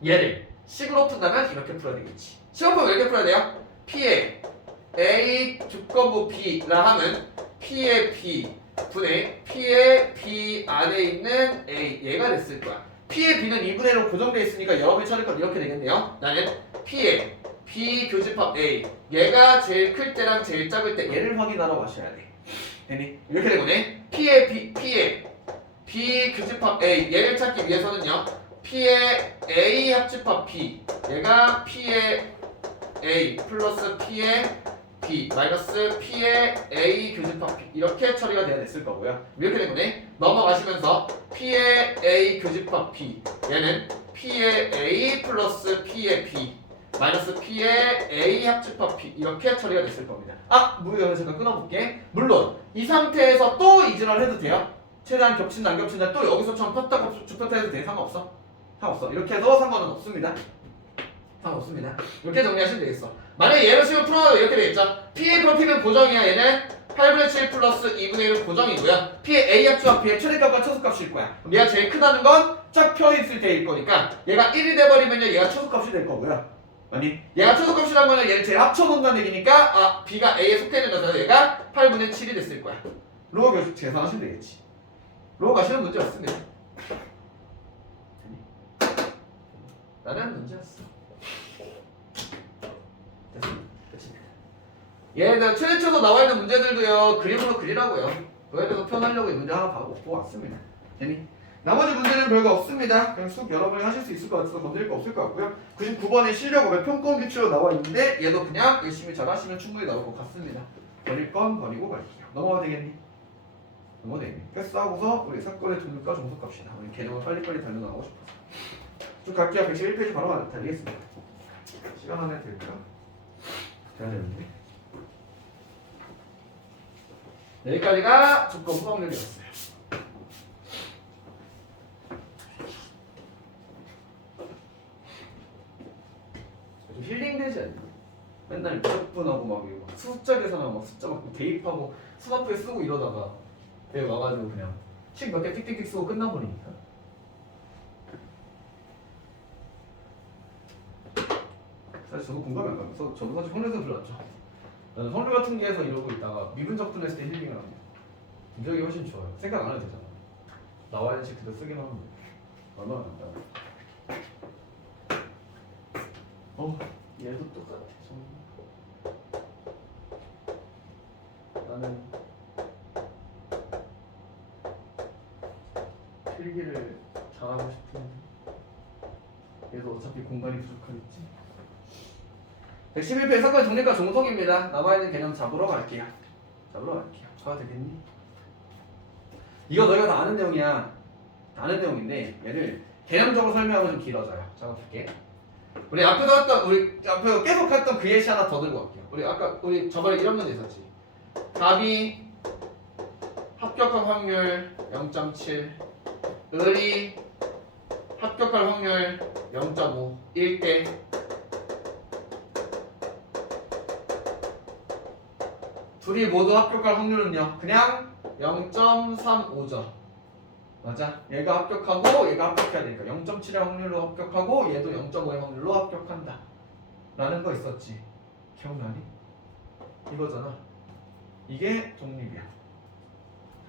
얘를 식으로 푼다면 이렇게 풀어야 되겠지. 식으로 풀면 이렇게 풀어야 돼요. P의 A 조건부 B라 하면 P의 B 분의 P의 B 안에 있는 A 얘가 됐을 거야. P의 B는 2분의 1로 고정되어 있으니까 여러분이 찾을 건 이렇게 되겠네요. 나는 P의 B 교집합 A 얘가 제일 클 때랑 제일 작을 때 얘를 확인하러 가셔야 돼. 되니? 이렇게 된 거네. P의 B 교집합 A 얘를 찾기 위해서는요. P의 A 합집합 B 얘가 P의 A 플러스 P의 B 마이너스 P의 A 교집합 B 이렇게 처리가 돼야 됐을 거고요. 이렇게 된 거네. 넘어가시면서 P의 A 교집합 B 얘는 P의 A 플러스 P의 B 마이너스 P의 A 합집합 P 이렇게 처리가 됐을 겁니다. 뭐야 잠깐 끊어볼게. 물론 이 상태에서 또 이진을 해도 돼요. 최대한 겹친다 안 겹친다 또 여기서처럼 폈다 좁혔다 해도 돼. 상관없어. 이렇게 해도 상관은 없습니다. 이렇게 정리하시면 되겠어. 만약에 얘를 식으로 풀어도 이렇게 되겠죠. P의 프로필은 고정이야. 얘는 8분의 7 플러스 2분의 1은 고정이고요. P의 A 합집합 B의 최대값과 최소값일 거야. 그럼 얘가 제일 크다는 건 쫙 펴있을 때일 거니까 얘가 1이 돼버리면 얘가 최소값이 될 거고요. 아니 얘가 최소값이란 거는 얘를 제일 합쳐놓는다는 얘기니까 B가 A에 속해 있는 거잖아. 얘가 8분의 7이 됐을 거야. 로우 교수 계산하시면 되겠지. 로우 가시는 문제였습니다. 나는 문제였어. 됐습니다. 얘는 최대쳐서 나와 있는 문제들도요 그림으로 그리라고요. 그거에 대해서 표현하려고 이 문제 하나 보고 왔습니다. 되니? 나머지 문제는 별거 없습니다. 그냥 쑥 여러분이 하실 수 있을 것 같아서 건드릴 거 없을 것 같고요. 99번에 실력업의 평가원 기출로 나와 있는데 얘도 그냥 열심히 잘 하시면 충분히 나올 것 같습니다. 버릴 건 버리고 갈게요. 넘어가도 되겠니? 패스하고서 우리 사건의 등급과 종속 갑시다. 우리 개념을 빨리빨리 달려나가고 싶어서. 쭉 갈게요. 111페이지 바로 달리겠습니다. 시간 안에 될까? 돼야 되는데. 여기까지가 조건 확률이었어요. 좀 힐링되지 않나? 맨날 미적분하고 막 이거 숫자 계산하고 막 숫자 막 대입하고 수납부에 쓰고 이러다가 여기 와가지고 그냥 식 몇 개 틱틱틱 쓰고 끝나버리니까. 사실 저도 공감이 안 가면서 저도 사실 확률에서 들어왔죠. 나는 확률 같은 게에서 이러고 있다가 미분적 분했을 때 힐링을 합니다. 분석이 훨씬 좋아요. 생각 안 해도 되잖아. 나와 있는 식 그대로 쓰기만 하면 돼. 얼마나 간단해. 얘도 똑같아. 나는 필기를 잘하고 싶은데 얘도 어차피 공간이 부족하겠지. 111페이지 사건 정리과 종속입니다. 남아있는 개념 잡으러 갈게요. 봐도 되겠니? 이거 너희가 다 아는 내용이야. 아는 내용인데 얘를 개념적으로 설명하면 좀 길어져요. 잠깐 볼게. 우리 앞에서 계속 했던 그 예시 하나 더 들고 갈게요. 우리 저번에 이런 문제 있었지. 답이 합격할 확률 0.7, 을이 합격할 확률 0.5, 1대 둘이 모두 합격할 확률은요 그냥 0.35죠. 맞아. 얘가 합격하고 얘가 합격해야 되니까 0.7의 확률로 합격하고 얘도 0.5의 확률로 합격한다 라는 거 있었지. 기억나니? 이거잖아. 이게 독립이야.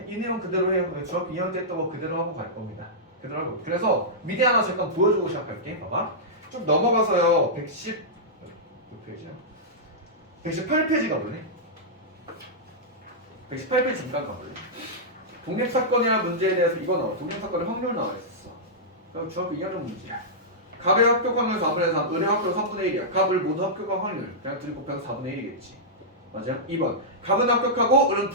이 내용 그대로 해요. 중학교 2학년 때 했던 거 그대로 하고 갈 겁니다. 그대로 하고. 그래서 미디 하나 잠깐 보여주고 시작할게. 봐봐. 쭉 넘어가서요. 110 몇 페이지야? 118페이지 가볼래? 118페이지 잠깐 가볼래? 독립사건이라는 문제에 대해서 이거 나와. 독립사건의 확률 나와 있었어. 그럼 중학교 2학년 문제야. 갑의 합격 확률 4분의 3, 을의 합격 3분의 1이야. 갑을 모두 합격한 확률. 그냥 둘이 곱해서 4분의 1이겠지. 맞아? 2번. 갑은 합격하고 을은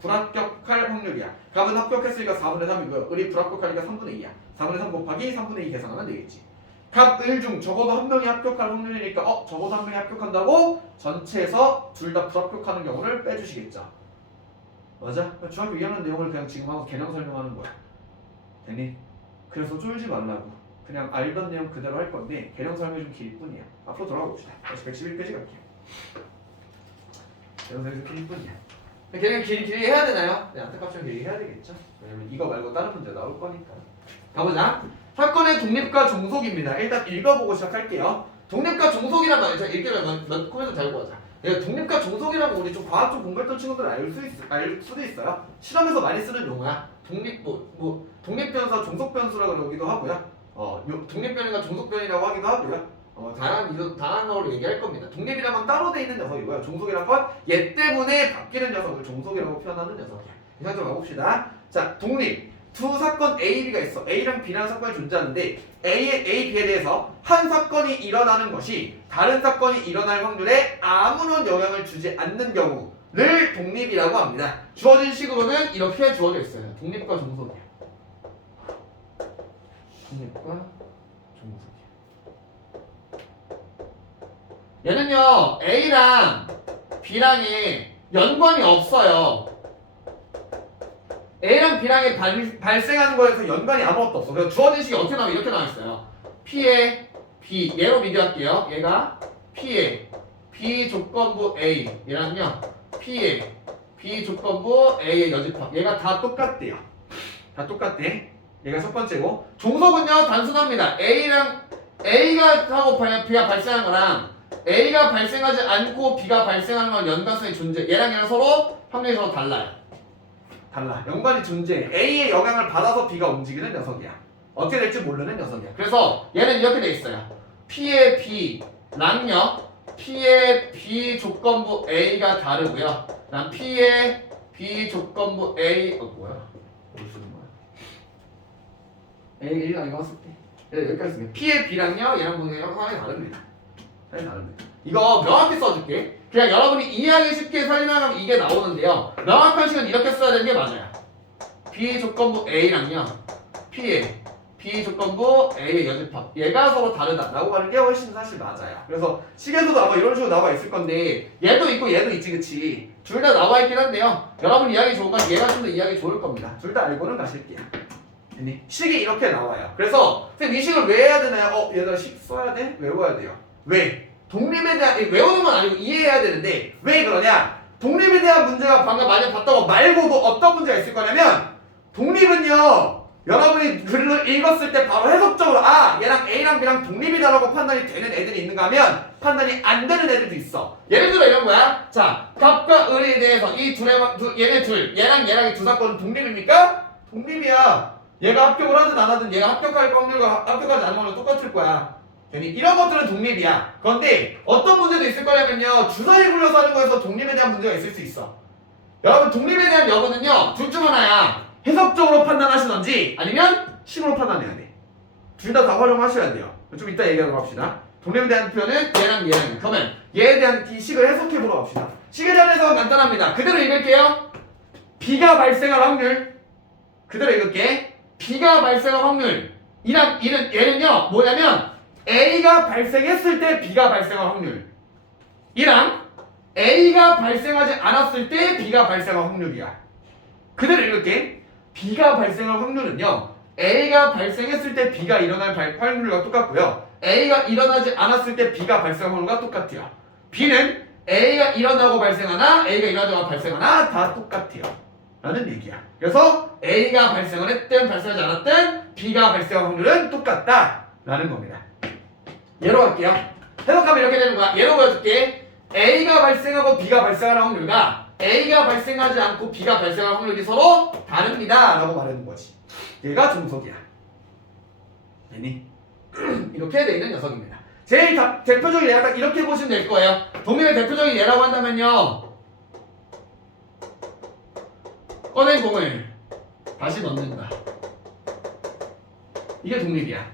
불합격할 확률이야. 갑은 합격했으니까 4분의 3이고요. 을이 불합격하니까 3분의 2야. 4분의 3 곱하기 3분의 2 계산하면 되겠지. 갑, 을 중 적어도 한 명이 합격할 확률이니까 적어도 한 명이 합격한다고 전체에서 둘 다 불합격하는 경우를 빼주시겠죠. 맞아? 중학교 2학년 내용을 그냥 지금 하고 개념 설명하는 거야. 됐니? 그래서 쫄지 말라고. 그냥 알던 내용 그대로 할 건데 개념 설명이 좀 길 뿐이야. 앞으로 돌아가 봅시다. 다시 111페이지 갈게요. 개념 설명이 좀 길 뿐이야. 개념 길게 해야 되나요? 네, 안타깝지만 길게 해야 되겠죠. 왜냐면 이거 말고 다른 문제 나올 거니까. 가보자. 사건의 독립과 종속입니다. 일단 읽어보고 시작할게요. 독립과 종속이란 말이야. 제가 읽기를 몇 코멘트 달고 하자. 독립과 종속이라고 우리 좀 과학 좀 공부했던 친구들은 알 수도 있어요. 실험에서 많이 쓰는 용어야. 독립변수와 종속변수라고 그러기도 하고요. 독립변이가 종속변이라고 하기도 하고요. 다양한 걸로 얘기할 겁니다. 독립이란 건 따로 돼 있는 녀석이고요. 종속이란 건 얘 때문에 바뀌는 녀석을 종속이라고 표현하는 녀석이야. 이 상태 가봅시다. 자, 독립. 두 사건 A, B가 있어. A랑 B라는 사건이 존재하는데 A, B에 대해서 한 사건이 일어나는 것이 다른 사건이 일어날 확률에 아무런 영향을 주지 않는 경우를 독립이라고 합니다. 주어진 식으로는 이렇게 주어져 있어요. 독립과 종속이야. 독립과 종속이야. 얘는요 A랑 B랑이 연관이 없어요. A랑 B랑이 발생하는 거에서 연관이 아무것도 없어. 그래서 주어진 식이 어떻게 나와? 이렇게 나와 있어요. P의 B, 얘로 비교할게요. 얘가 P의 B 조건부 A, 얘랑요 P의 B 조건부 A의 여집합. 얘가 다 똑같대요. 다 똑같대. 얘가 첫 번째고. 종속은요 단순합니다. A가 하고 B가 발생한 거랑 A가 발생하지 않고 B가 발생하는 건 연관성이 존재. 얘랑 서로 확률이 서로 달라요. 달라. 연관이 존재해. A의 영향을 받아서 B가 움직이는 녀석이야. 어떻게 될지 모르는 녀석이야. 그래서 얘는 이렇게 돼 있어요. P의 B랑요 P의 B 조건부 A가 다르고요. 난 P의 B 조건부 A 뭐야? 어디 쓰는 거야? A가 이거 쓸 때. 여기까지 쓰게. P의 B랑요 얘랑 보는 상황이 다릅니다. 이거 명확히 써줄게. 그냥 여러분이 이해하기 쉽게 설명하면 이게 나오는데요. 명확한 식은 이렇게 써야 되는 게 맞아요. B 조건부 A랑요 P의 B 조건부 A의 여집합 얘가 서로 다르다라고 하는 게 훨씬 사실 맞아요. 그래서 식에서도 아마 이런 식으로 나와 있을 건데 얘도 있고 얘도 있지 그치? 둘 다 나와 있긴 한데요. 여러분 이해하기 좋은 건 얘가 좀 더 이해하기 좋을 겁니다. 둘 다 알고는 가실게요. 식이 이렇게 나와요. 그래서 이 식을 왜 해야 되나요? 얘들아 식 써야 돼? 외워야 돼요. 왜? 독립에 대한 외우는 건 아니고 이해해야 되는데 왜 그러냐? 독립에 대한 문제가 방금 많이 봤던 거 말고도 어떤 문제가 있을 거냐면 독립은요 여러분이 글을 읽었을 때 바로 해석적으로 얘랑 A랑 B랑 독립이다라고 판단이 되는 애들이 있는가 하면 판단이 안 되는 애들도 있어. 예를 들어 이런 거야. 자, 갑과 을에 대해서 이 얘네 둘 얘랑 얘랑의 두 사건은 독립입니까? 독립이야. 얘가 합격을 하든 안 하든 얘가 합격할 확률과 합격하지 않을 확률은 똑같을 거야. 이런 것들은 독립이야. 그런데 어떤 문제도 있을 거냐면요 주사위 굴려서 하는 거에서 독립에 대한 문제가 있을 수 있어. 여러분 독립에 대한 여부는요 둘 중 하나야. 해석적으로 판단하시던지 아니면 식으로 판단해야 돼. 둘 다 활용하셔야 돼요. 좀 이따 얘기하도록 합시다. 독립에 대한 표현은 얘랑 얘랑. 그러면 얘에 대한 이 식을 해석해보도록 합시다. 식에 대한 해석은 간단합니다. 그대로 읽을게요. B가 발생할 확률 그대로 읽을게. B가 발생할 확률 얘는요 뭐냐면 A가 발생했을 때 B가 발생할 확률 이랑 A가 발생하지 않았을 때 B가 발생할 확률이야. 그대로 읽을게. B가 발생할 확률은요 A가 발생했을 때 B가 일어날 확률과 똑같고요 A가 일어나지 않았을 때 B가 발생할 확률과 똑같아요. B는 A가 일어나고 발생하나 A가 일어나지 않고 발생하나 다 똑같아요 라는 얘기야. 그래서 A가 발생을 했든 발생하지 않았든 B가 발생할 확률은 똑같다 라는 겁니다. 예로 할게요. 해석하면 이렇게 되는 거야. 예로 보여줄게. A가 발생하고 B가 발생하는 확률과 A가 발생하지 않고 B가 발생할 확률이 서로 다릅니다 라고 말하는 거지. 얘가 종속이야. 되니? 이렇게 돼 있는 녀석입니다. 제일 대표적인 예가 딱 이렇게 보시면 될 거예요. 독립의 대표적인 예라고 한다면요 꺼낸 공을 다시 넣는다. 이게 독립이야.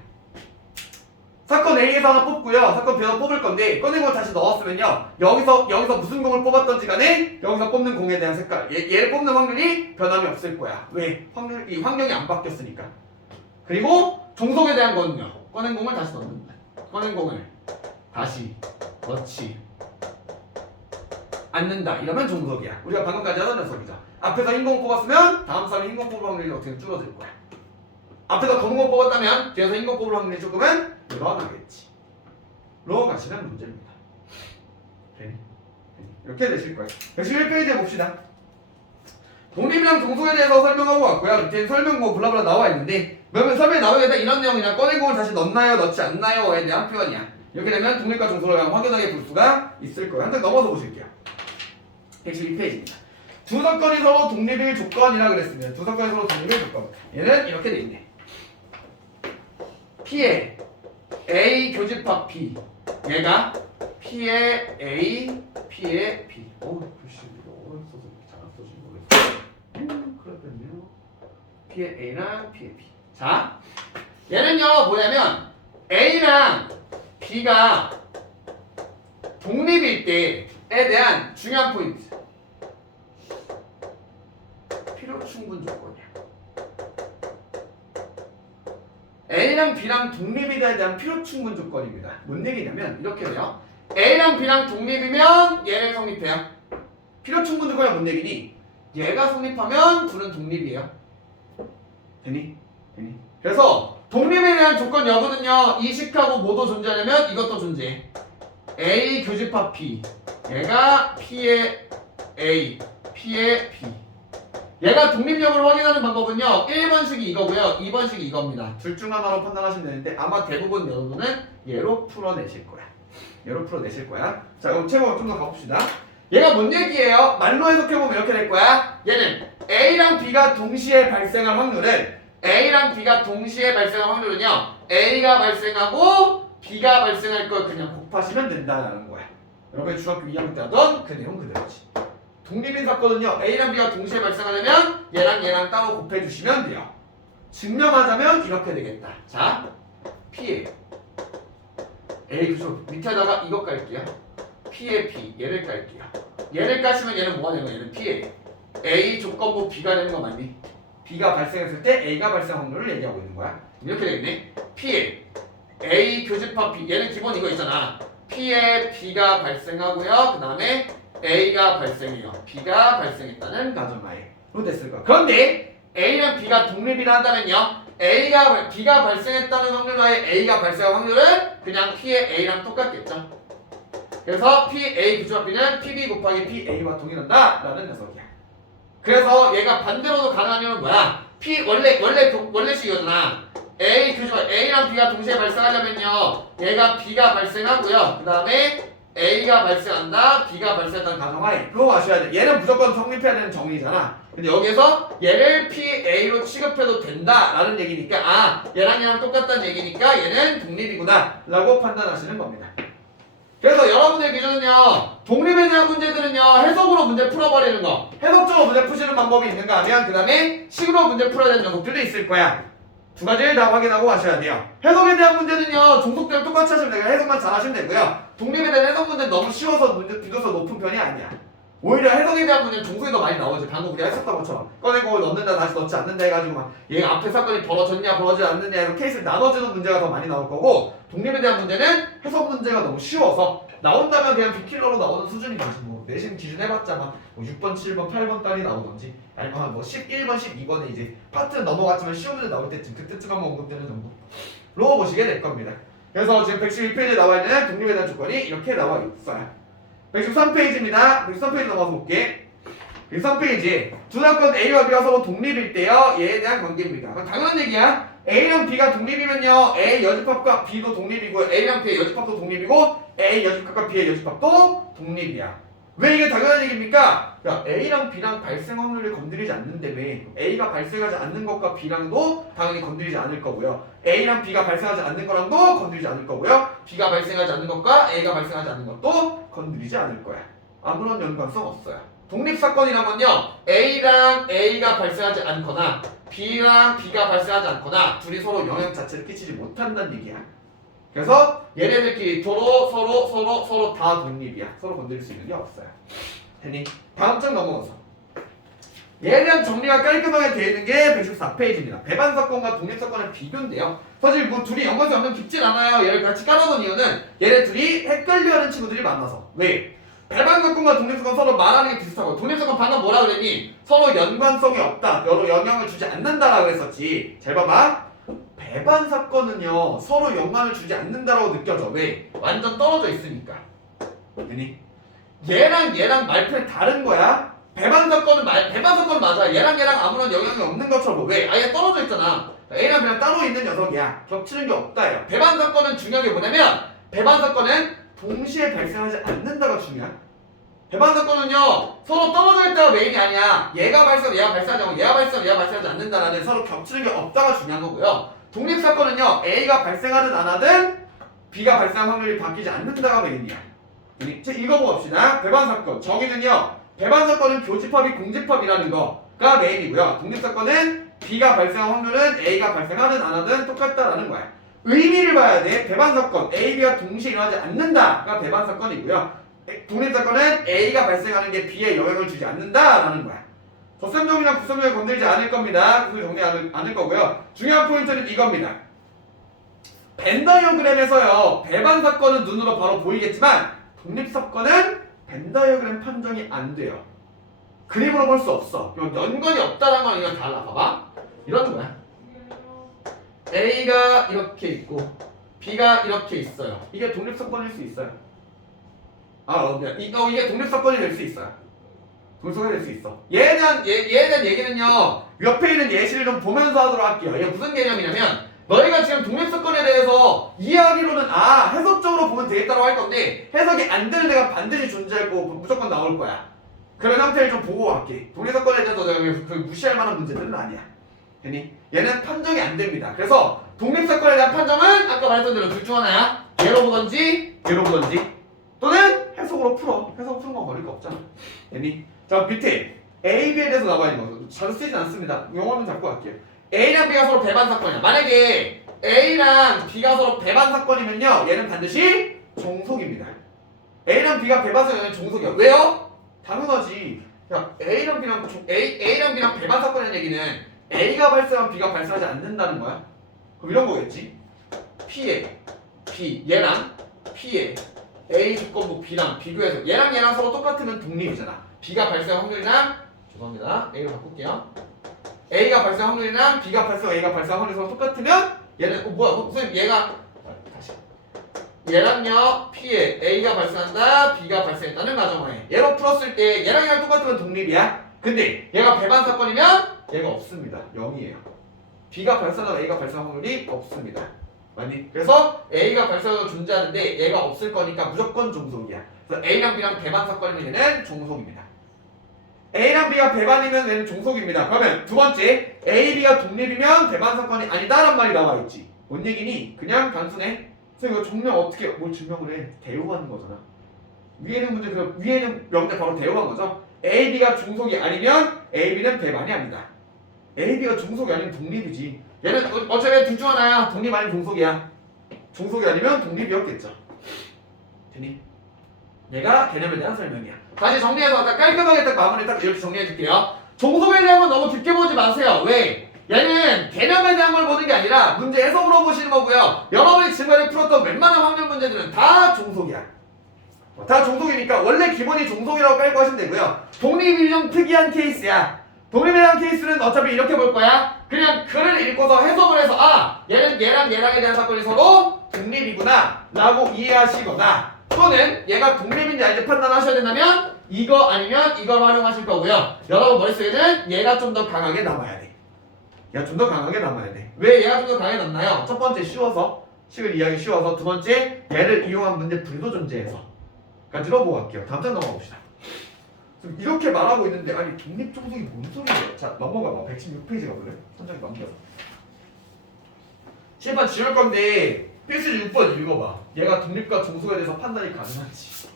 사건 A에서 하나 뽑고요. 사건 B에서 뽑을 건데 꺼낸 걸 다시 넣었으면요. 여기서 무슨 공을 뽑았던지 간에 여기서 뽑는 공에 대한 색깔 얘를 뽑는 확률이 변함이 없을 거야. 왜? 이 환경이 안 바뀌었으니까. 그리고 종속에 대한 거는요. 꺼낸 공을 다시 넣는다. 꺼낸 공을 다시 넣지 않는다. 이러면 종속이야. 우리가 방금까지 하던 녀석이죠. 앞에서 흰 공 뽑았으면 다음 사람이 흰 공 뽑을 확률이 어떻게 줄어들 거야. 앞에서 검은 공 뽑았다면 뒤에서 흰 공 뽑을 확률이 조금은 늘어나겠지. 로 가시는 문제입니다. 이렇게 되실 거예요. 111페이지에 봅시다. 독립이랑 종속에 대해서 설명하고 왔고요. 밑에 설명 뭐 블라블라 나와 있는데 그러면 설명에 나오겠다 이런 내용이냐 꺼낸 공을 다시 넣나요 넣지 않나요에 대한 표현이야. 이렇게 되면 독립과 종속을 확연하게 볼 수가 있을 거예요. 한 장 넘어서 보실게요. 112페이지입니다. 두 사건이 서로 독립일 조건이라 그랬습니다. 두 사건이 서로 독립일 조건. 얘는 이렇게 돼 있네. P의 A 교집합 B. 얘가 P의 A, P의 B. 글씨 이거 써서 잘 안 써진 모르겠어요. 그렇군요. P의 A랑 P의 B. 자, 얘는요 뭐냐면 A랑 B가 독립일 때에 대한 중요한 포인트. 필요 충분 조건이야. A랑 B랑 독립이다에 대한 필요 충분 조건입니다. 뭔 얘기냐면 이렇게 돼요. A랑 B랑 독립이면 얘를 성립해요. 필요 충분 조건이 뭔 얘기니? 얘가 성립하면 둘은 독립이에요. 되니? 그래서 독립에 대한 조건 여부는요. 이 식하고 뭐도 존재하려면 이것도 존재해. A 교집합 B. 얘가 P의 A, P의 B. 얘가 독립 여부를 확인하는 방법은요 1번식이 이거고요 2번식이 이겁니다. 둘 중 하나로 판단하시면 되는데 아마 대부분 여러분은 얘로 풀어내실 거야. 자 그럼 최고 좀 더 가봅시다. 얘가 뭔 얘기예요? 말로 해석해보면 이렇게 될 거야. 얘는 A랑 B가 동시에 발생할 확률은 A랑 B가 동시에 발생할 확률은요 A가 발생하고 B가 발생할 걸 그냥 곱하시면 된다라는 거야. 여러분이 중학교 2학년 때 하던 그 내용 그대로지. 독립인 사건은요 A랑 B가 동시에 발생하려면 얘랑 따로 곱해주시면 돼요. 증명하자면 이렇게 되겠다. 자 P에 A 그죠? 밑에다가 이거 깔게요. P에 B 얘를 깔게요. 얘를 까시면 얘는 뭐가 되는 거야? 얘는 P에 A 조건부 B가 되는 거 맞니? B가 발생했을 때 A가 발생 확률을 얘기하고 있는 거야. 이렇게 되겠네. P에 A 교집합 B, 얘는 기본 이거 있잖아. P에 B가 발생하고요. 그 다음에 A가 발생해요. B가 발생했다는 가정하에로 됐을 거야. 그런데 A랑 B가 독립이라 한다면요, B가 발생했다는 확률하에 A가 발생할 확률은 그냥 P의 A랑 똑같겠죠. 그래서 PA 교집합 B는 PB 곱하기 PA와 동일한다 라는 녀석이야. 그래서 얘가 반대로도 가능한 이유는 뭐야? 원래식 이거잖아. A 교집합 A랑 B가 동시에 발생하려면요, 얘가 B가 발생하고요, 그 다음에 A가 발생한다, B가 발생한다는 가정하에 그거 아셔야 돼. 얘는 무조건 성립해야 되는 정의잖아. 근데 여기서 얘를 PA로 취급해도 된다라는 얘기니까, 아, 얘랑 똑같다는 얘기니까 얘는 독립이구나 라고 판단하시는 겁니다. 그래서 여러분의 기준은요, 독립에 대한 문제들은요, 해석으로 문제 풀어버리는 거, 해석적으로 문제 푸시는 방법이 있는가 하면 그 다음에 식으로 문제 풀어야 되는 녀석들도 있을 거야. 두 가지를 다 확인하고 가셔야 돼요. 해석에 대한 문제는요, 종속대로 똑같이 하시면 되고 해석만 잘 하시면 되고요. 독립에 대한 해석 문제는 너무 쉬워서 문제 비교서 높은 편이 아니야. 오히려 해석에 대한 문제는 종속이 더 많이 나오지. 방금 우리가 했었던 것처럼 꺼내고 넣는다 다시 넣지 않는다 해가지고 막 얘가 앞에 사건이 벌어졌냐 벌어지지 않느냐 이런 케이스를 나눠주는 문제가 더 많이 나올 거고, 독립에 대한 문제는 해석 문제가 너무 쉬워서 나온다면 그냥 빅킬러로 나오는 수준이 되지. 뭐 내신 기준 해봤자 막 6번, 7번, 8번 딸이 나오던지 아니면 뭐 11번, 12번에 이제 파트 넘어갔지만 시험 문제 나올 때쯤 그때쯤 한번 언급되는 정도로 보시게 될 겁니다. 그래서 지금 111페이지에 나와 있는 독립에 대한 조건이 이렇게 나와 있어요. 113페이지입니다. 113페이지 넘어서 볼게. 113페이지 두 사건 A와 B가 서로 독립일 때요, 얘에 대한 관계입니다. 당연한 얘기야. A랑 B가 독립이면요, A 여집합과 B도 독립이고 A랑 B의 여집합도 독립이고 A 여집합과 B의 여집합도 독립이야. 왜 이게 당연한 얘기입니까? 야, A랑 B랑 발생 확률을 건드리지 않는다며. A가 발생하지 않는 것과 B랑도 당연히 건드리지 않을 거고요, A랑 B가 발생하지 않는 거랑도 건드리지 않을 거고요, B가 발생하지 않는 것과 A가 발생하지 않는 것도 건드리지 않을 거야. 아무런 연관성 없어요. 독립사건이란 건요, A랑 A가 발생하지 않거나 B랑 B가 발생하지 않거나 둘이 서로 영향 자체를 끼치지 못한다는 얘기야. 그래서 얘네들끼리 서로 다 독립이야. 서로 건드릴 수 있는 게 없어요. 됐니? 다음 장 넘어가서 얘에 대한 정리가 깔끔하게 되어 있는 게 114페이지입니다. 배반사건과 독립사건의 비교인데요, 사실 뭐 둘이 연관성이 엄청 깊진 않아요. 얘를 같이 깔아놓은 이유는 얘네 둘이 헷갈려하는 친구들이 많아서. 왜? 배반사건과 독립사건 서로 말하는 게 비슷하고, 독립사건 방금 뭐라 그랬니? 서로 연관성이 없다, 여러 영향을 주지 않는다라고 했었지. 잘 봐봐. 배반사건은요, 서로 영향을 주지 않는다라고 느껴져. 왜? 완전 떨어져 있으니까. 아니? 얘랑 말편이 다른 거야. 배반사건은 맞아. 얘랑 아무런 영향이 없는 것처럼. 왜? 아예 떨어져 있잖아. A랑 B랑 따로 있는 녀석이야. 겹치는 게 없다예요. 배반사건은 중요한 게 뭐냐면, 배반사건은 동시에 발생하지 않는다가 중요해. 배반사건은요, 서로 떨어져 있다가 메인이 아니야. 얘가 발생하고 얘가 발생하지 않고 얘가 발생하고 얘가 발생하지 않는다라는 서로 겹치는 게 없다가 중요한 거고요. 독립사건은요, A가 발생하든 안 하든 B가 발생할 확률이 바뀌지 않는다가 메인이야. 이제 읽어봅시다. 배반사건 정의는요, 배반사건은 교집합이 공집합이라는 거가 메인이고요, 독립사건은 B가 발생할 확률은 A가 발생하든 안 하든 똑같다라는 거야. 의미를 봐야 돼. 배반사건 A, B가 동시에 일어나지 않는다가 배반사건이고요, 독립사건은 A가 발생하는 게 B에 영향을 주지 않는다라는 거야. 덧셈정이나 붓셈정을 건드리지 않을 겁니다. 그걸 정리 않을 거고요. 중요한 포인트는 이겁니다. 벤다이어그램에서요, 배반사건은 눈으로 바로 보이겠지만 독립사건은 벤다이어그램 판정이 안 돼요. 그림으로 볼 수 없어. 연관이 없다라는 건 이건 달라. 봐봐. 이런 거야. A가 이렇게 있고 B가 이렇게 있어요. 이게 독립사건일 수 있어요. 이게 독립사건이 될 수 있어요. 독립사건이 될 수 있어. 얘에 대한 얘기는요, 옆에 있는 예시를 좀 보면서 하도록 할게요. 이게 무슨 개념이냐면, 너희가 지금 독립사건에 대해서 이해하기로는 해석적으로 보면 되겠다고 할 건데, 해석이 안 되는 애가 반드시 존재하고 무조건 나올 거야. 그런 상태를 좀 보고 갈게. 독립사건에 대해서 내가 무시할 만한 문제들은 아니야. 됐니? 얘는 판정이 안 됩니다. 그래서 독립사건에 대한 판정은 아까 말했던 대로 둘 중 하나야. 얘로 보던지 얘로 보던지, 또는 해석으로 풀어. 해석으로 푸는 건 걸릴 거 없잖아. 됐니? 자, 밑에 A, B에 대해서 나와 있는 거 자주 쓰진 않습니다. 영어는 잡고 갈게요. A랑 B가 서로 배반사건이야. 만약에 A랑 B가 서로 배반사건이면요, 얘는 반드시 종속입니다. A랑 B가 배반사건이면 종속이야. 왜요? 당연하지. 야, A랑 B랑 배반사건이라는 얘기는 A가 발생하면 B가 발생하지 않는다는 거야. 그럼 이런 거겠지. P에 B 얘랑 P에 A 조건부 B랑 비교해서 얘랑 서로 똑같으면 독립이잖아. B가 발생할 확률이랑 죄송합니다. A로 바꿀게요. A가 발생 확률이랑 B가 발생 A가 발생 확률이 서로 똑같으면 얘는 뭐야 선생님 얘가 다시 얘랑요 P에 A가 발생한다 B가 발생했다는 가정하에 얘로 풀었을 때 얘랑 똑같으면 독립이야. 근데 얘가 배반 사건이면 얘가 없습니다. 0이에요. B가 발생하고 A가 발생할 확률이 없습니다. 맞니? 그래서 A가 발생하고 존재하는데 얘가 없을 거니까 무조건 종속이야. 그래서 A랑 B랑 배반 사건이면 얘는 종속입니다. A랑 B가 배반이면 얘는 종속입니다. 그러면 두 번째 A, B가 독립이면 배반 사건이 아니다란 말이 나와 있지. 뭔 얘기니? 그냥 단순해. 그래서 이거 증명 어떻게 뭘 증명을 해? 대우하는 거잖아. 위에는 문제 그 위에는 명제 바로 대우한 거죠. A, B가 종속이 아니면 A, B는 배반이 아니다. A, B가 종속이 아니면 독립이지. 얘는 어차피 둘 중 하나야. 독립 아니면 종속이야. 종속이 아니면 독립이었겠죠. 되니? 내가 개념에 대한 설명이야. 다시 정리해서 딱 깔끔하게 딱 마무리 딱 이렇게 정리해 줄게요. 종속에 대한 건 너무 깊게 보지 마세요. 왜? 얘는 개념에 대한 걸 보는 게 아니라 문제 해석으로 보시는 거고요. 여러분이 지금까지 풀었던 웬만한 확률 문제들은 다 종속이야. 다 종속이니까 원래 기본이 종속이라고 깔고 하시면 되고요. 독립이 좀 특이한 케이스야. 독립에 대한 케이스는 어차피 이렇게 볼 거야. 그냥 글을 읽고서 해석을 해서 아 얘는 얘랑에 대한 사건이 서로 독립이구나 라고 이해하시거나 또는 얘가 독립인지 아닌지 판단하셔야 된다면 이거 아니면 이걸 활용하실 거고요. 여러분 머릿속에는 얘가 좀 더 강하게 남아야 돼. 얘가 좀 더 강하게 남아야 돼. 왜 얘가 좀 더 강하게 남나요? 첫 번째 쉬워서 식을 이해하기 쉬워서 두 번째 얘를 이용한 문제 풀이도 존재해서 까지로 넘어갈게요. 다음 장 넘어가 봅시다. 이렇게 말하고 있는데 아니 독립 종속이 뭔 소리예요? 자 넘어가봐. 116페이지 가볼래? 선장이 넘겨서 7번 지울 건데 필수 6번 읽어봐. 얘가 독립과 종속에 대해서 판단이 가능한지.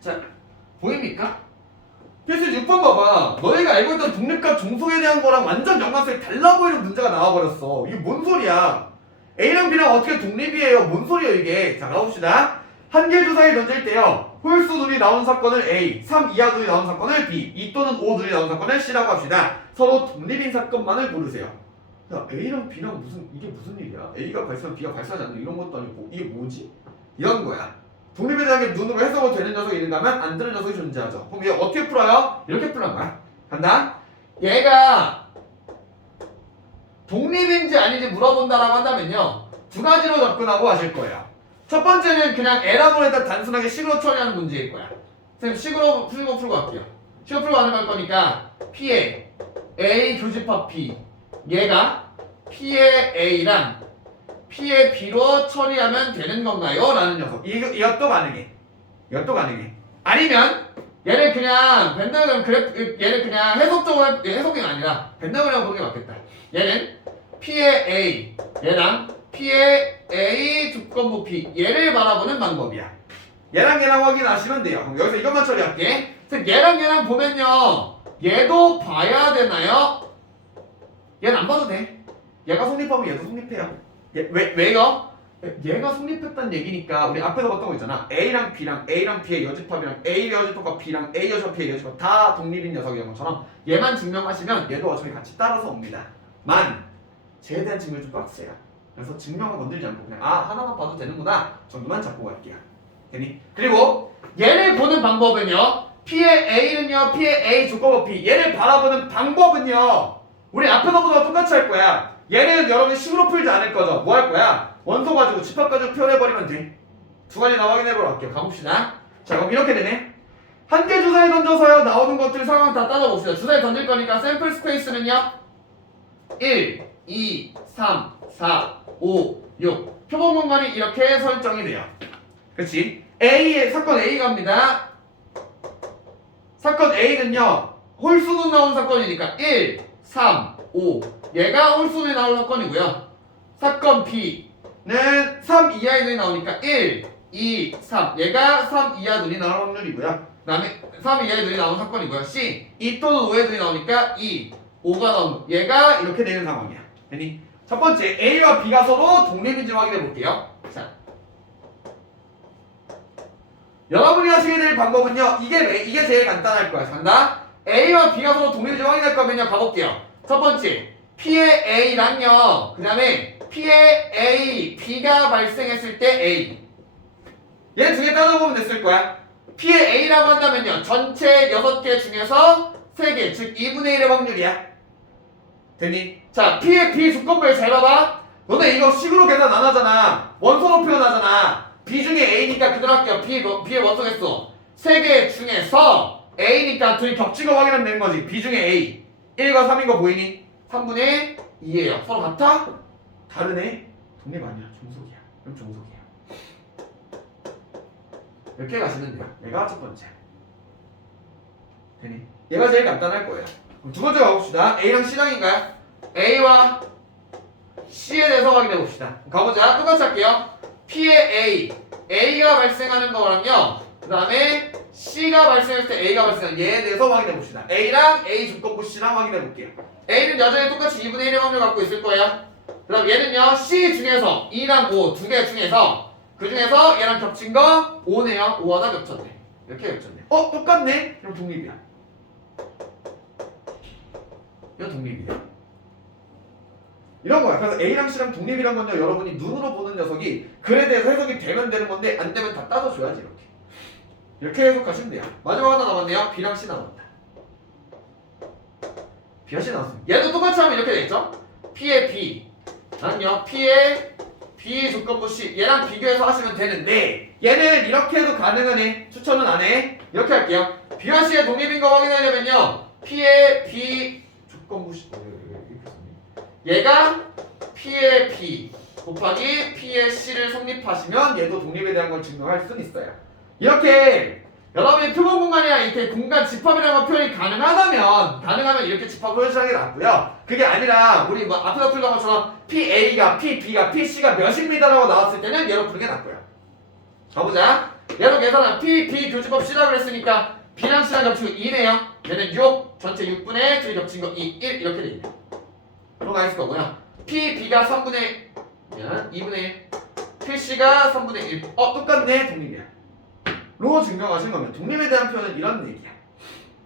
자, 보입니까? 필수 6번 봐봐. 너희가 알고 있던 독립과 종속에 대한 거랑 완전 연관성이 달라 보이는 문제가 나와버렸어. 이게 뭔 소리야? A랑 B랑 어떻게 독립이에요? 뭔 소리야 이게? 자, 가봅시다. 한 개 주사위 던질 때요. 홀수 눈이 나온 사건을 A, 3 이하 눈이 나온 사건을 B, 2 또는 5 눈이 나온 사건을 C라고 합시다. 서로 독립인 사건만을 고르세요. 야, A랑 B랑 이게 무슨 일이야? A가 발생하면 B가 발생하지 않는 이런 것도 아니고 이게 뭐지? 이런 거야. 독립에 대한 게 눈으로 해석이 되는 녀석이 있는다면 안 되는 녀석이 존재하죠. 그럼 얘 어떻게 풀어요? 이렇게 푸는 거야. 간다. 얘가 독립인지 아닌지 물어본다라고 한다면요. 두 가지로 접근하고 하실 거예요. 첫 번째는 그냥 에라고를 일단 단순하게 식으로 처리하는 문제일 거야. 선생님 식으로 풀고 갈게요. 식으로 풀고 가는 거니까 P에 A 교집합 B 얘가 P의 A랑 P의 B로 처리하면 되는 건가요? 라는 녀석. 이것도 가능해. 이것도 가능해. 아니면 얘를 그냥 벤더그램 얘를 그냥 해석적으로 해석이 아니라 벤더그램 보는 게 맞겠다. 얘는 P의 A 얘랑 P의 A 조건부 B 얘를 바라보는 방법이야. 얘랑 확인하시면 돼요. 그럼 여기서 이것만 처리할게. 얘랑 보면요. 얘도 봐야 되나요? 얘는 안 봐도 돼. 얘가 성립하면 얘도 성립해요. 왜요? 얘가 성립했다는 얘기니까 우리 앞에서 봤던 거 있잖아. A랑 B의 여집합이랑 A 여집합과 B랑 A 여집합, 여집합 다 독립인 녀석이란 것처럼 얘만 증명하시면 얘도 어차피 같이 따라서 옵니다. 쟤에 대한 증명이 좀 빡세요. 그래서 증명을 건들지 않고 그냥 하나만 봐도 되는구나 정도만 잡고 갈게요. 되니? 그리고 얘를 보는 방법은요. P의 A는요. P의 A 조건부 B 얘를 바라보는 방법은요. 우리 앞에서 보던 거 똑같이 할 거야. 얘는 여러분이 식으로 풀지 않을 거죠. 뭐 할 거야? 원소 가지고 집합 가지고 표현해버리면 돼. 두 가지 다 확인해보러 갈게요. 가봅시다. 자 그럼 이렇게 되네. 한 개 주사위 던져서요. 나오는 것들 상황 다 따져봅시다. 주사위 던질 거니까 샘플 스페이스는요. 1, 2, 3, 4, 5, 6 표본 공간이 이렇게 설정이 돼요. 그렇지? 사건 A 갑니다. 사건 A는요. 홀수는 나온 사건이니까 1, 3, 5 얘가 홀수에 나올 사건이고요. 사건 B 는 3 이하의 눈이 나오니까 1, 2, 3 얘가 3 이하 눈이 나올 확률이고요. 그 다음에 3 이하의 눈이 나오는 사건이고요. C 2 또는 5의 눈이 나오니까 2, 5가 나오는 얘가 이렇게 되는 상황이야. 되니? 첫 번째 A와 B가 서로 독립인지 확인해 볼게요. 자, 여러분이 하시게 될 방법은요. 이게 제일 간단할 거야. 간다. A와 B가 서로 독립인지 확인할 거면요. 가볼게요. 첫 번째 P의 A랑요. 그 다음에 P의 A, B가 발생했을 때 A. 얘 두 개 따져보면 됐을 거야. P의 A라고 한다면요. 전체 6개 중에서 3개, 즉 2분의 1의 확률이야. 되니? 자, P의 B 조건부에 잘 봐봐. 너네 이거 식으로 계산 안 하잖아. 원소로 표현하잖아. B 중에 A니까 그대로 할게요. B의 원소 개수 3개 중에서 A니까 둘이 겹친 거 확인하면 되는 거지. B 중에 A 1과 3인 거 보이니? 3분의 2예요. 서로 같아? 다르네? 독립 아니야. 종속이야. 그럼 종속이야. 이렇게 가시면 돼요. 얘가 첫 번째. 되니? 얘가 제일 간단할 거예요. 그럼 두 번째 가봅시다. A랑 C랑인가요? A와 C에 대해서 확인해 봅시다. 가보자. 똑같이 할게요. P의 A, A가 발생하는 거랑요. 그 다음에 C가 발생했을 때 A가 발생하는 얘에 대해서 확인해 봅시다. A랑 A 조건부 C랑 확인해 볼게요. A는 여전히 똑같이 2분의 1의 확률 갖고 있을 거예요. 그 다음 얘는요. C 중에서 2랑 5 두 개 중에서 그 중에서 얘랑 겹친 거 5네요. 5 하나 겹쳤네. 이렇게 겹쳤네. 똑같네? 그럼 독립이야. 이거 독립이야. 이런 거야. 그래서 A랑 C랑 독립이란 건요. 여러분이 눈으로 보는 녀석이 글에 대해서 해석이 되면 되는 건데 안 되면 다 따져줘야지 이렇게. 이렇게 해석하시면 돼요. 마지막 하나 남았네요. B랑 C 남았다. B와 C 남았습니다. 얘도 똑같이 하면 이렇게 되겠죠? P의 B 나는요. P의 B 조건부 C 얘랑 비교해서 하시면 되는데 얘는 이렇게 해도 가능하네. 추천은 안 해. 이렇게 할게요. B와 C의 독립인 거 확인하려면요. P의 B 조건부 C 얘가 P의 B 곱하기 P의 C를 성립하시면 얘도 독립에 대한 걸 증명할 수는 있어요. 이렇게 여러분이 표본 공간이나 이렇게 공간 집합이라는 표현이 가능하면 이렇게 집합을 표시하는 게 낫고요. 그게 아니라 우리 뭐 앞에서 풀던 것처럼 PA가 PB가 PC가 몇입니다라고 나왔을 때는 얘로 부르는 게 낫고요. 가보자. 얘로 계산하면 PB 교집합 C라고 했으니까 B랑 C랑 겹치고 2네요. 얘는 6 전체 6분의 둘이 겹친 거 2, 1 이렇게 돼 있네요. 들어가 있을 거고요. PB가 3분의 2분의 1 PC가 3분의 1 똑같네. 독립이야. 로 증명하신 거면 독립에 대한 표현은 이런 얘기야.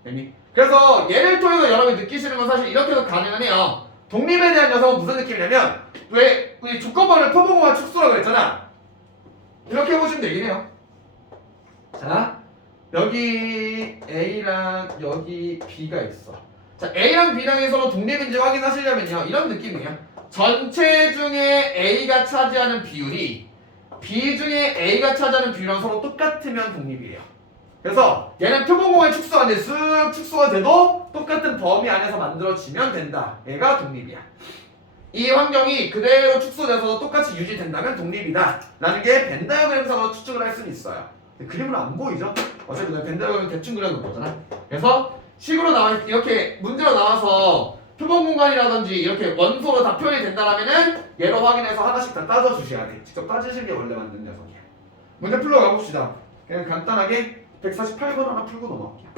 됐니? 그래서 얘를 통해서 여러분이 느끼시는 건 사실 이렇게도 가능하네요. 독립에 대한 녀석은 무슨 느낌이냐면 왜 우리 조건번을 표본공간 축소라고 그랬잖아. 이렇게 해보시면 되긴 해요. 자, 여기 A랑 여기 B가 있어. 자, A랑 B랑 서로 독립인지 확인하시려면요. 이런 느낌이에요. 전체 중에 A가 차지하는 비율이 B 중에 A가 차지하는 비율이랑 서로 똑같으면 독립이에요. 그래서 얘는 표본공간이 축소가 안 돼. 쓱 축소가 돼도 똑같은 범위 안에서 만들어지면 된다. 얘가 독립이야. 이 환경이 그대로 축소돼서 똑같이 유지된다면 독립이다. 라는 게 벤 다이어그램상으로 추측을 할 수는 있어요. 그림으로 안 보이죠? 어차피 벤 다이어그램 대충 그려놓은 거잖아. 그래서 식으로 이렇게 문제로 나와서 표본 공간이라든지 이렇게 원소로 다 표현이 된다라면은 얘로 확인해서 하나씩 다 따져주셔야 돼. 직접 따지시는 게 원래 만든 녀석이야. 문제 풀러 가봅시다. 그냥 간단하게 148번 하나 풀고 넘어갈게요.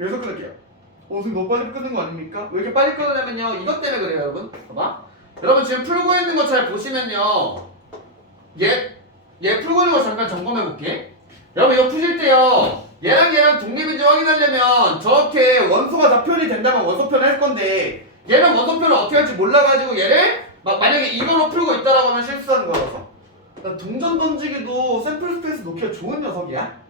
여기서 끊을게요. 선생님 너무 빨리 끊는 거 아닙니까? 왜 이렇게 빨리 끊으냐면요. 이것 때문에 그래요, 여러분. 봐봐. 여러분 지금 풀고 있는 거 잘 보시면요. 얘 풀고 있는 거 잠깐 점검해 볼게. 여러분 이거 푸실 때요. 얘랑 독립인지 확인하려면 저렇게 원소가 다 표현이 된다면 원소 표현을 할 건데 얘는 원소 표현을 어떻게 할지 몰라가지고 얘를 만약에 이걸로 풀고 있다라고 하면 실수하는 거라서. 동전 던지기도 샘플 스페이스 놓기가 좋은 녀석이야.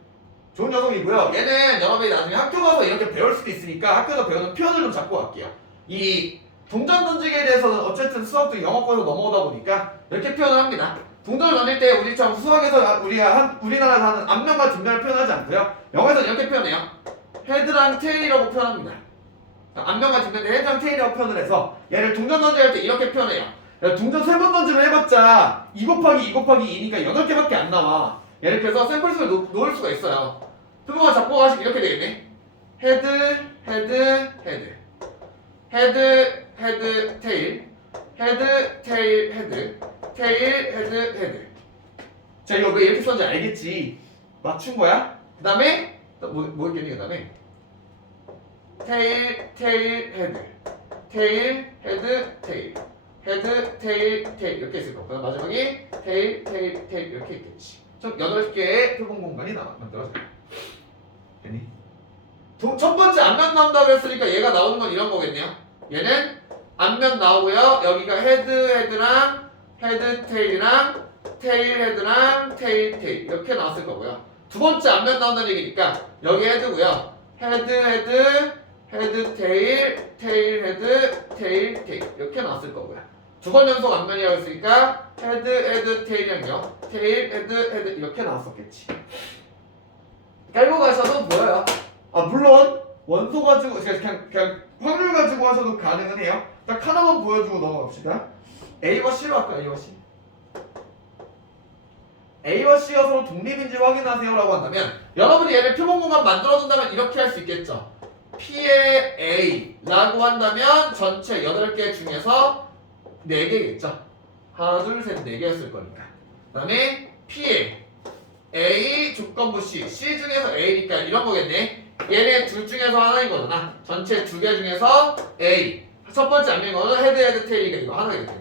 좋은 녀석이고요. 얘는 여러분이 나중에 학교 가서 이렇게 배울 수도 있으니까 학교에서 배우는 표현을 좀 잡고 갈게요. 이 동전 던지기에 대해서는 어쨌든 수학도 영어권으로 넘어오다 보니까 이렇게 표현을 합니다. 동전을 던질 때 우리처럼 수학에서 우리나라에서 하는 앞면과 뒷면을 표현하지 않고요. 영어에서는 이렇게 표현해요. 헤드랑 테일이라고 표현합니다. 앞면과 뒷면에 헤드랑 테일이라고 표현을 해서 얘를 동전 던질 때 이렇게 표현해요. 동전 3번 던지면 해봤자 2 곱하기 2 곱하기 2니까 8개밖에 안 나와. 예를 들어서 샘플 수를 놓을 수가 있어요. 표본을 잡고 가시면 이렇게 되겠네. 헤드, 헤드, 헤드. 헤드, 헤드, 테일. 헤드, 테일, 헤드. 테일, 헤드, 헤드. 자, 이거 왜 이렇게 썼는지 알겠지? 맞춘 거야? 그 다음에 뭐 있겠니? 그 다음에 테일, 테일, 헤드. 테일, 헤드, 테일. 헤드, 테일, 테일 이렇게 있을 거고 그다음 마지막에 테일, 테일, 테일 이렇게 있겠지. 총 8개의 표본 공간이 만들어져요. 됐니? 첫 번째 앞면 나온다고 했으니까 얘가 나오는 건 이런 거겠네요. 얘는 앞면 나오고요. 여기가 헤드, 헤드랑 헤드, 테일이랑 테일, 헤드랑 테일, 테일 이렇게 나왔을 거고요. 두 번째 앞면 나온다는 얘기니까 여기 헤드고요. 헤드, 헤드, 헤드, 테일, 테일, 헤드, 테일, 테일 이렇게 나왔을 거고요. 두 번 연속 앞면이라고 했으니까 헤드, 헤드, 테일이랑요. 테일, 헤드, 헤드 이렇게 나왔었겠지. 깔고 가셔도 보여요. 물론 원소 가지고 그냥 확률 가지고 하셔도 가능은 해요. 딱 하나만 보여주고 넘어갑시다. A와 C로 할까? A와 C. A와 C가 서로 독립인지 확인하세요라고 한다면 여러분이 얘를 표본 공간 만들어준다면 이렇게 할 수 있겠죠. P의 A라고 한다면 전체 8개 중에서 4개겠죠. 하나, 둘, 셋, 4개였을 거니까. 그 다음에 P의 A 조건부 C, C 중에서 A니까 이런 거겠네. 얘네 둘 중에서 하나인 거잖아. 전체 2개 중에서 A. 첫 번째 앞면 거는 헤드, 헤드, 테일이니까 이거 하나겠네.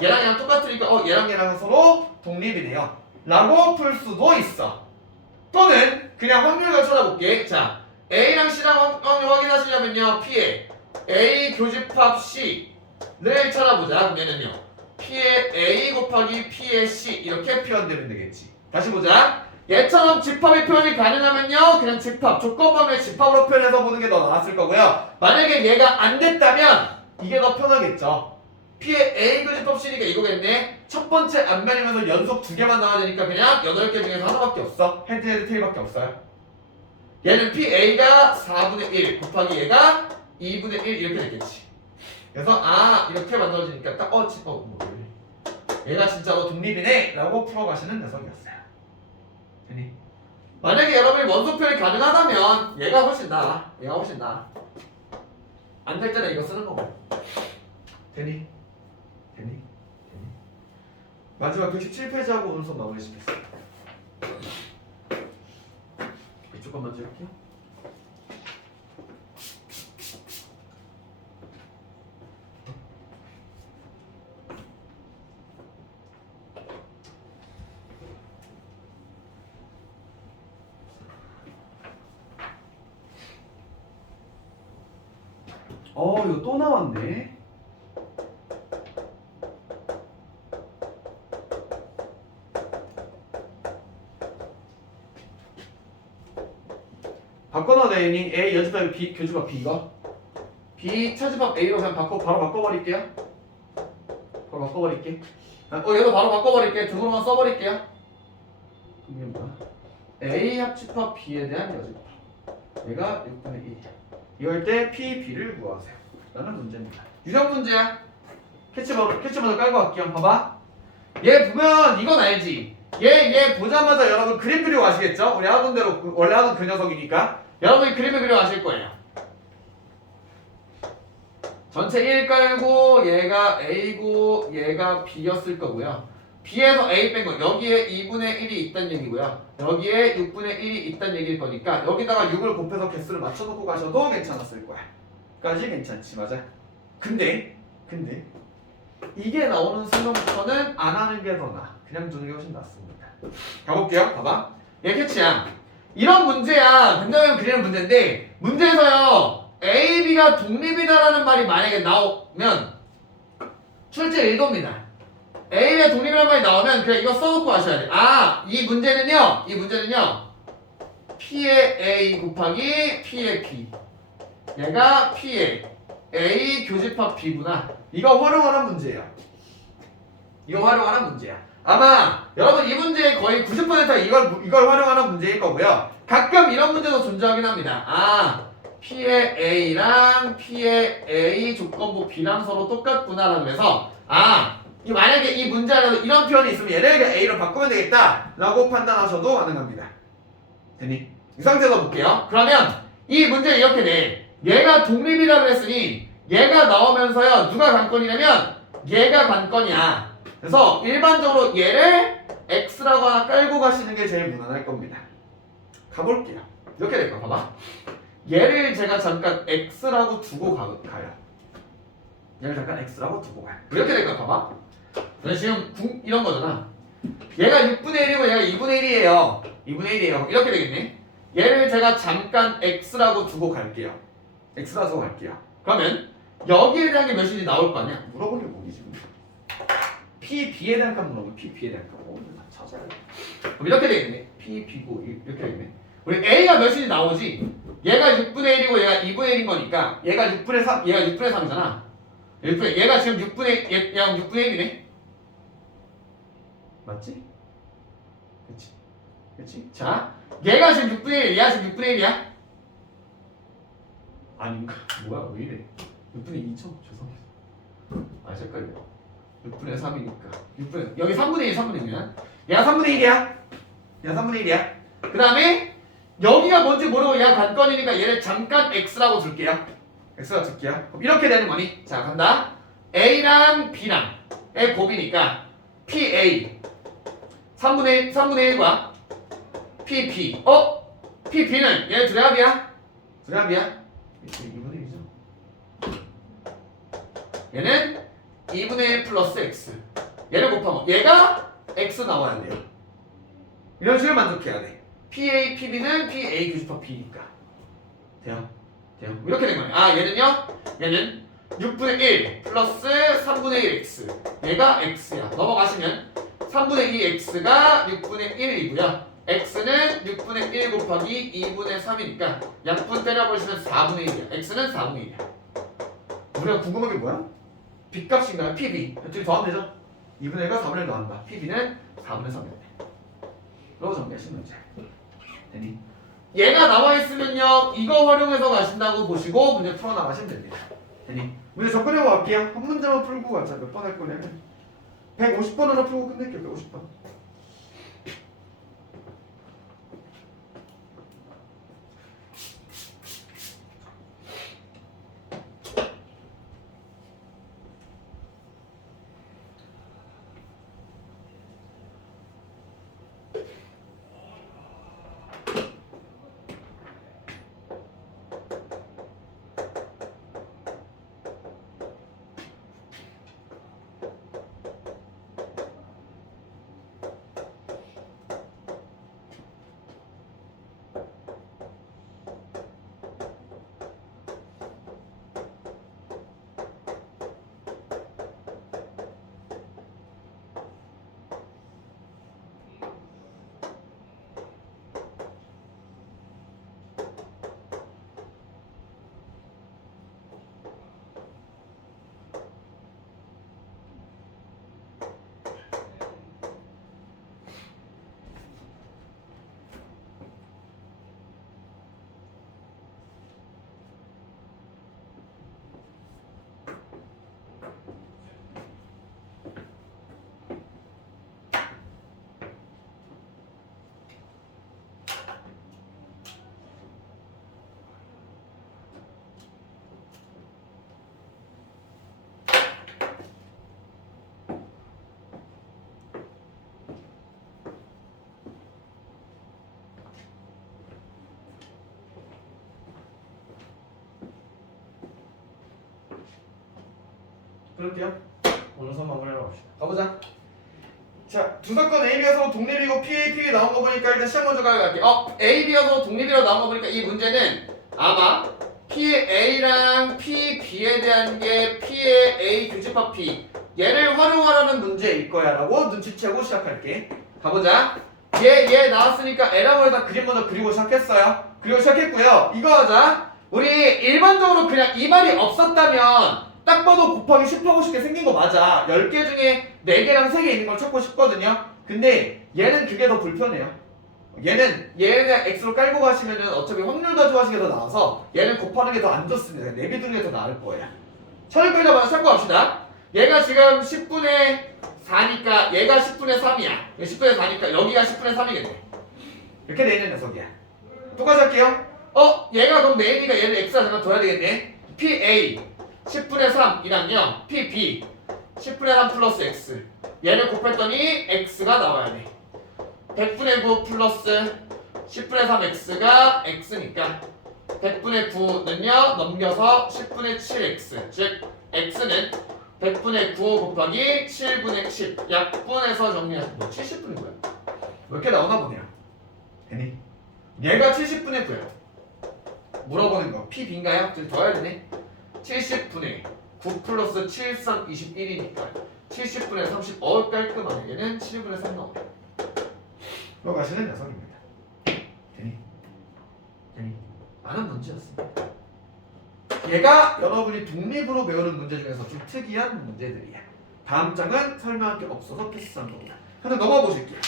얘랑 똑같으니까 얘랑 서로 독립이네요. 라고 풀 수도 있어. 또는 그냥 확률을 찾아볼게. 자, A랑 C랑 확인하시려면요. P의 A 교집합 C를 찾아보자. 그러면은요. P의 A 곱하기 P의 C 이렇게 표현되면 되겠지. 다시 보자. 얘처럼 집합의 표현이 가능하면요. 그냥 집합, 조건범위의 집합으로 표현해서 보는 게 더 나았을 거고요. 만약에 얘가 안 됐다면 이게 더 편하겠죠. P의 A 교집합 C니까 이거겠네. 첫 번째 앞면이면서 연속 2개만 나와야 되니까 그냥 8개 중에서 하나밖에 없어. 헤드, 헤드, 테일밖에 없어요. 얘는 PA가 4분의 1 곱하기 얘가 2분의 1 이렇게 됐겠지. 그래서 이렇게 만들어지니까 딱 얘가 진짜로 독립이네 라고 풀어가시는 녀석이었어요. 되니? 만약에 여러분이 원소 표현이 가능하다면 얘가 훨씬 나아. 얘가 훨씬 나아. 안 될 때는 이거 쓰는 거고. 되니? 되니? 되니? 마지막 117페이지하고 오늘 수업 마무리 시켰습니다. 이쪽 건 먼저 할게요. 이거 또 나왔네. 바꿔놔도 되니? A 연습하면 B 교집합 B 이거 B 차집합 A로 그냥 바로 바꿔버릴게요. 바로 바꿔버릴게. 얘도 바로 바꿔버릴게. 등으로만 써버릴게요. 이게 뭐야? A 합집합 B에 대한 여집합. 얘가 6분의 1. 이럴 때 P, B를 구하세요. 라는 문제입니다. 유형 문제야. 캐치보드 깔고 갈게요. 봐봐. 얘 보면 이건 알지? 얘 보자마자 여러분 그림 그리고 아시겠죠? 우리 하던 대로 원래 하던 그 녀석이니까 여러분이 그림을 그려 아실 거예요. 전체 1 깔고 얘가 A고 얘가 B였을 거고요. B에서 A 뺀 거 여기에 2분의 1이 있다는 얘기고요. 여기에 6분의 1이 있다는 얘기일 거니까 여기다가 6을 곱해서 개수를 맞춰놓고 가셔도 괜찮았을 거야. 까지 괜찮지 맞아. 근데 이게 나오는 순간부터는 안 하는 게 더 나아. 그냥 두는 게 훨씬 낫습니다. 가볼게요. 봐봐. 얘 캐치야. 이런 문제야. 변정형 그리는 문제인데 문제에서요. A, B가 독립이다라는 말이 만약에 나오면 출제 1도입니다. A의 독립이라는 말이 나오면 그냥 이거 써놓고 하셔야 돼. 아, 이 문제는요. P의 A 곱하기 P의 B. 얘가 P의 A 교집합 B구나. 이거 활용하는 문제예요. 아마 여러분 이 문제의 거의 90%가 이걸 활용하는 문제일 거고요. 가끔 이런 문제도 존재하긴 합니다. 아, P의 A랑 P의 A 조건부 B랑 서로 똑같구나라고 해서 만약에 이 문제 안에서 이런 표현이 있으면 얘를 A로 바꾸면 되겠다 라고 판단하셔도 가능합니다. 됐니? 이 상태에서 볼게요. 그러면 이 문제는 이렇게 돼. 얘가 독립이라고 했으니 얘가 나오면서요 누가 관건이냐면 얘가 관건이야. 그래서 일반적으로 얘를 X라고 하나 깔고 가시는 게 제일 무난할 겁니다. 가볼게요. 이렇게 될 거야. 봐봐. 얘를 제가 잠깐 X라고 두고 가요. 얘를 잠깐 X라고 두고 가요. 이렇게 될 거야. 봐봐. 지금 이런 거잖아. 얘가 6분의 1이고 얘가 2분의 1이에요. 2분의 1이에요. 이렇게 되겠네. 얘를 제가 잠깐 X라고 두고 갈게요. X라고 두고 갈게요. 그러면 여기에 대한 게 몇인지 나올 거 아니야? 물어보려고 우리 지금. P, B에 대한 값 물어보면 P, B에 대한 값. 찾아야 돼. 그럼 이렇게 되겠네. P, B고 이렇게 되겠네. 우리 A가 몇인지 나오지? 얘가 6분의 1이고 얘가 2분의 1인 거니까 얘가 6분의 3, 얘가 6분의 3이잖아. 얘가 지금 6분의 1이네. 맞지? 그치? 자, 얘가 지금 6분의 1, 얘가 지금 6분의 1이야? 아닌가? 뭐야, 왜 이래? 6분의 2죠? 죄송합니다. 헷갈려. 6분의 3이니까. 여기 3분의 1이면. 얘가 3분의 1이야. 그 다음에, 여기가 뭔지 모르고 얘가 관건이니까 얘를 잠깐 X라고 둘게요. X라고 둘게요. 그럼 이렇게 되는 거니? 자, 간다. A랑 B랑 의 곱이니까 PA 3분의 1과 PP PP는 얘 둘의 합이야? 둘의 합이야? 2분의 1이죠. 얘는 2분의 1 플러스 X. 얘를 곱하면 얘가 X 나와야 돼요. 이런 식을 만족해야 돼. PA, PB는 PA 교집합 B니까. 돼요? 이렇게 된 거네. 얘는 6분의 1 플러스 3분의 1 X. 얘가 X야. 넘어가시면 3분의 2 X가 6분의 1이고요. X는 6분의 1 곱하기 2분의 3이니까 약분 때려버리시면 4분의 1이야. X는 4분의 1이야. 우리가 궁금한 게 뭐야? B값인가요? PB. 둘이 더하면 되죠? 2분의 1과 4분의 1 더한다. PB는 4분의 3이야. 그러고 정리하시면 문제. 되니? 얘가 나와있으면요 이거 활용해서 가신다고 보시고 문제 풀어나가시면 됩니다. 되니? 문제 접근해보고 갈게요. 한 문제만 풀고 가자. 몇 번 할 거냐면 150번으로 풀고 끝낼게요. 150번. 그럴게요. 오늘 수업 마무리하러 갑시다. 가보자. 자, 두 사건 A, B여서 독립이고 P, P 나온 거 보니까 일단 시작 먼저 가볼게요. A, B여서 독립이라고 나온 거 보니까 이 문제는 아마 P의 A랑 P, B에 대한 게 P의 A 교집합 P 얘를 활용하라는 문제일 거야 라고 눈치채고 시작할게. 가보자. 얘 나왔으니까 에라고에다 그림 먼저 그리고 시작했어요. 그리고 시작했고요. 이거 하자. 우리 일반적으로 그냥 이 말이 없었다면 딱 봐도 곱하기 10하고 싶게 생긴 거 맞아. 10개 중에 4개랑 3개 있는 걸 찾고 싶거든요. 근데 얘는 그게 더 불편해요. 얘는 x로 깔고 가시면은 어차피 확률 가져가시는 게 더 나아서 얘는 곱하는 게 더 안 좋습니다. 4개 두는 게 더 나을 거예요. 처리 끌자마자 참고 합시다. 얘가 지금 10분의 4니까 얘가 10분의 3이야. 10분의 4니까 여기가 10분의 3이겠네. 이렇게 돼 있는 녀석이야. 똑같이 할게요. 얘가 그럼 메인이니까 얘를 x가 잠깐 둬야 되겠네. PA 10분의 3이랑요. PB 10분의 3 플러스 x. 얘를 곱했더니 x가 나와야 돼. 100분의 9 플러스 10분의 3x가 x니까 100분의 9는요 넘겨서 10분의 7x. 즉 x는 100분의 9 곱하기 7분의 10 약분해서 정리하시면 뭐 70분의 9야. 몇 개 나오나 보네요. 되니? 얘가 70분의 9예요. 물어보는 거 P, B인가요? 좀 더 해야 되네. 70분의 9 플러스 7, 3, 21이니까 70분의 30 깔끔하네. 얘는 7분의 3 나오네. 들어가시는 녀석입니다. 되니? 많은 문제였습니다. 얘가 여러분이 독립으로 배우는 문제 중에서 좀 특이한 문제들이야. 다음 장은 설명할 게 없어서 패스한 겁니다. 하나 넘어가 보실게요.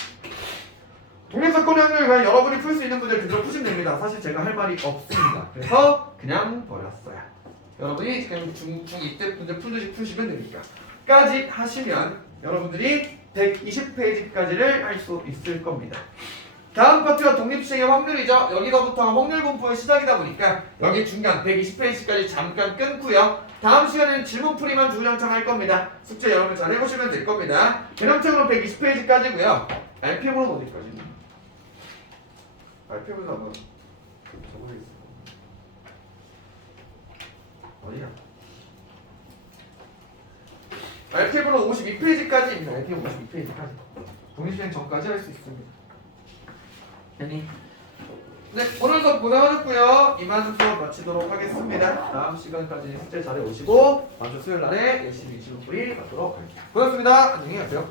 독립사건의 확률 과연 여러분이 풀 수 있는 문제를 그대로 푸시면 됩니다. 사실 제가 할 말이 없습니다. 그래서 그냥 버렸어요. 여러분이 그냥 중2 때 문제 풀듯이 푸시면 되니까. 까지 하시면 여러분들이 120페이지까지를 할 수 있을 겁니다. 다음 파트가 독립수행의 확률이죠. 여기서부터가 확률 분포의 시작이다 보니까 여기 중간 120페이지까지 잠깐 끊고요. 다음 시간에는 질문풀이만 주구장창 할 겁니다. 숙제 여러분 잘 해보시면 될 겁니다. 개념책으로 120페이지까지고요. RPM으로 어디까지? RPM으로 한번 적어야겠어. 어디야? RPM으로 52페이지까지입니다. RPM 52페이지까지. 독립수행 전까지 할 수 있습니다. 됐니? 네, 오늘 수업 고생하셨고요. 이만 수업 마치도록 하겠습니다. 다음 시간까지 숙제 잘해 오시고 다음 주 수요일 날에 열심히 질문풀이 받도록 할게요. 고맙습니다. 안녕히 가세요.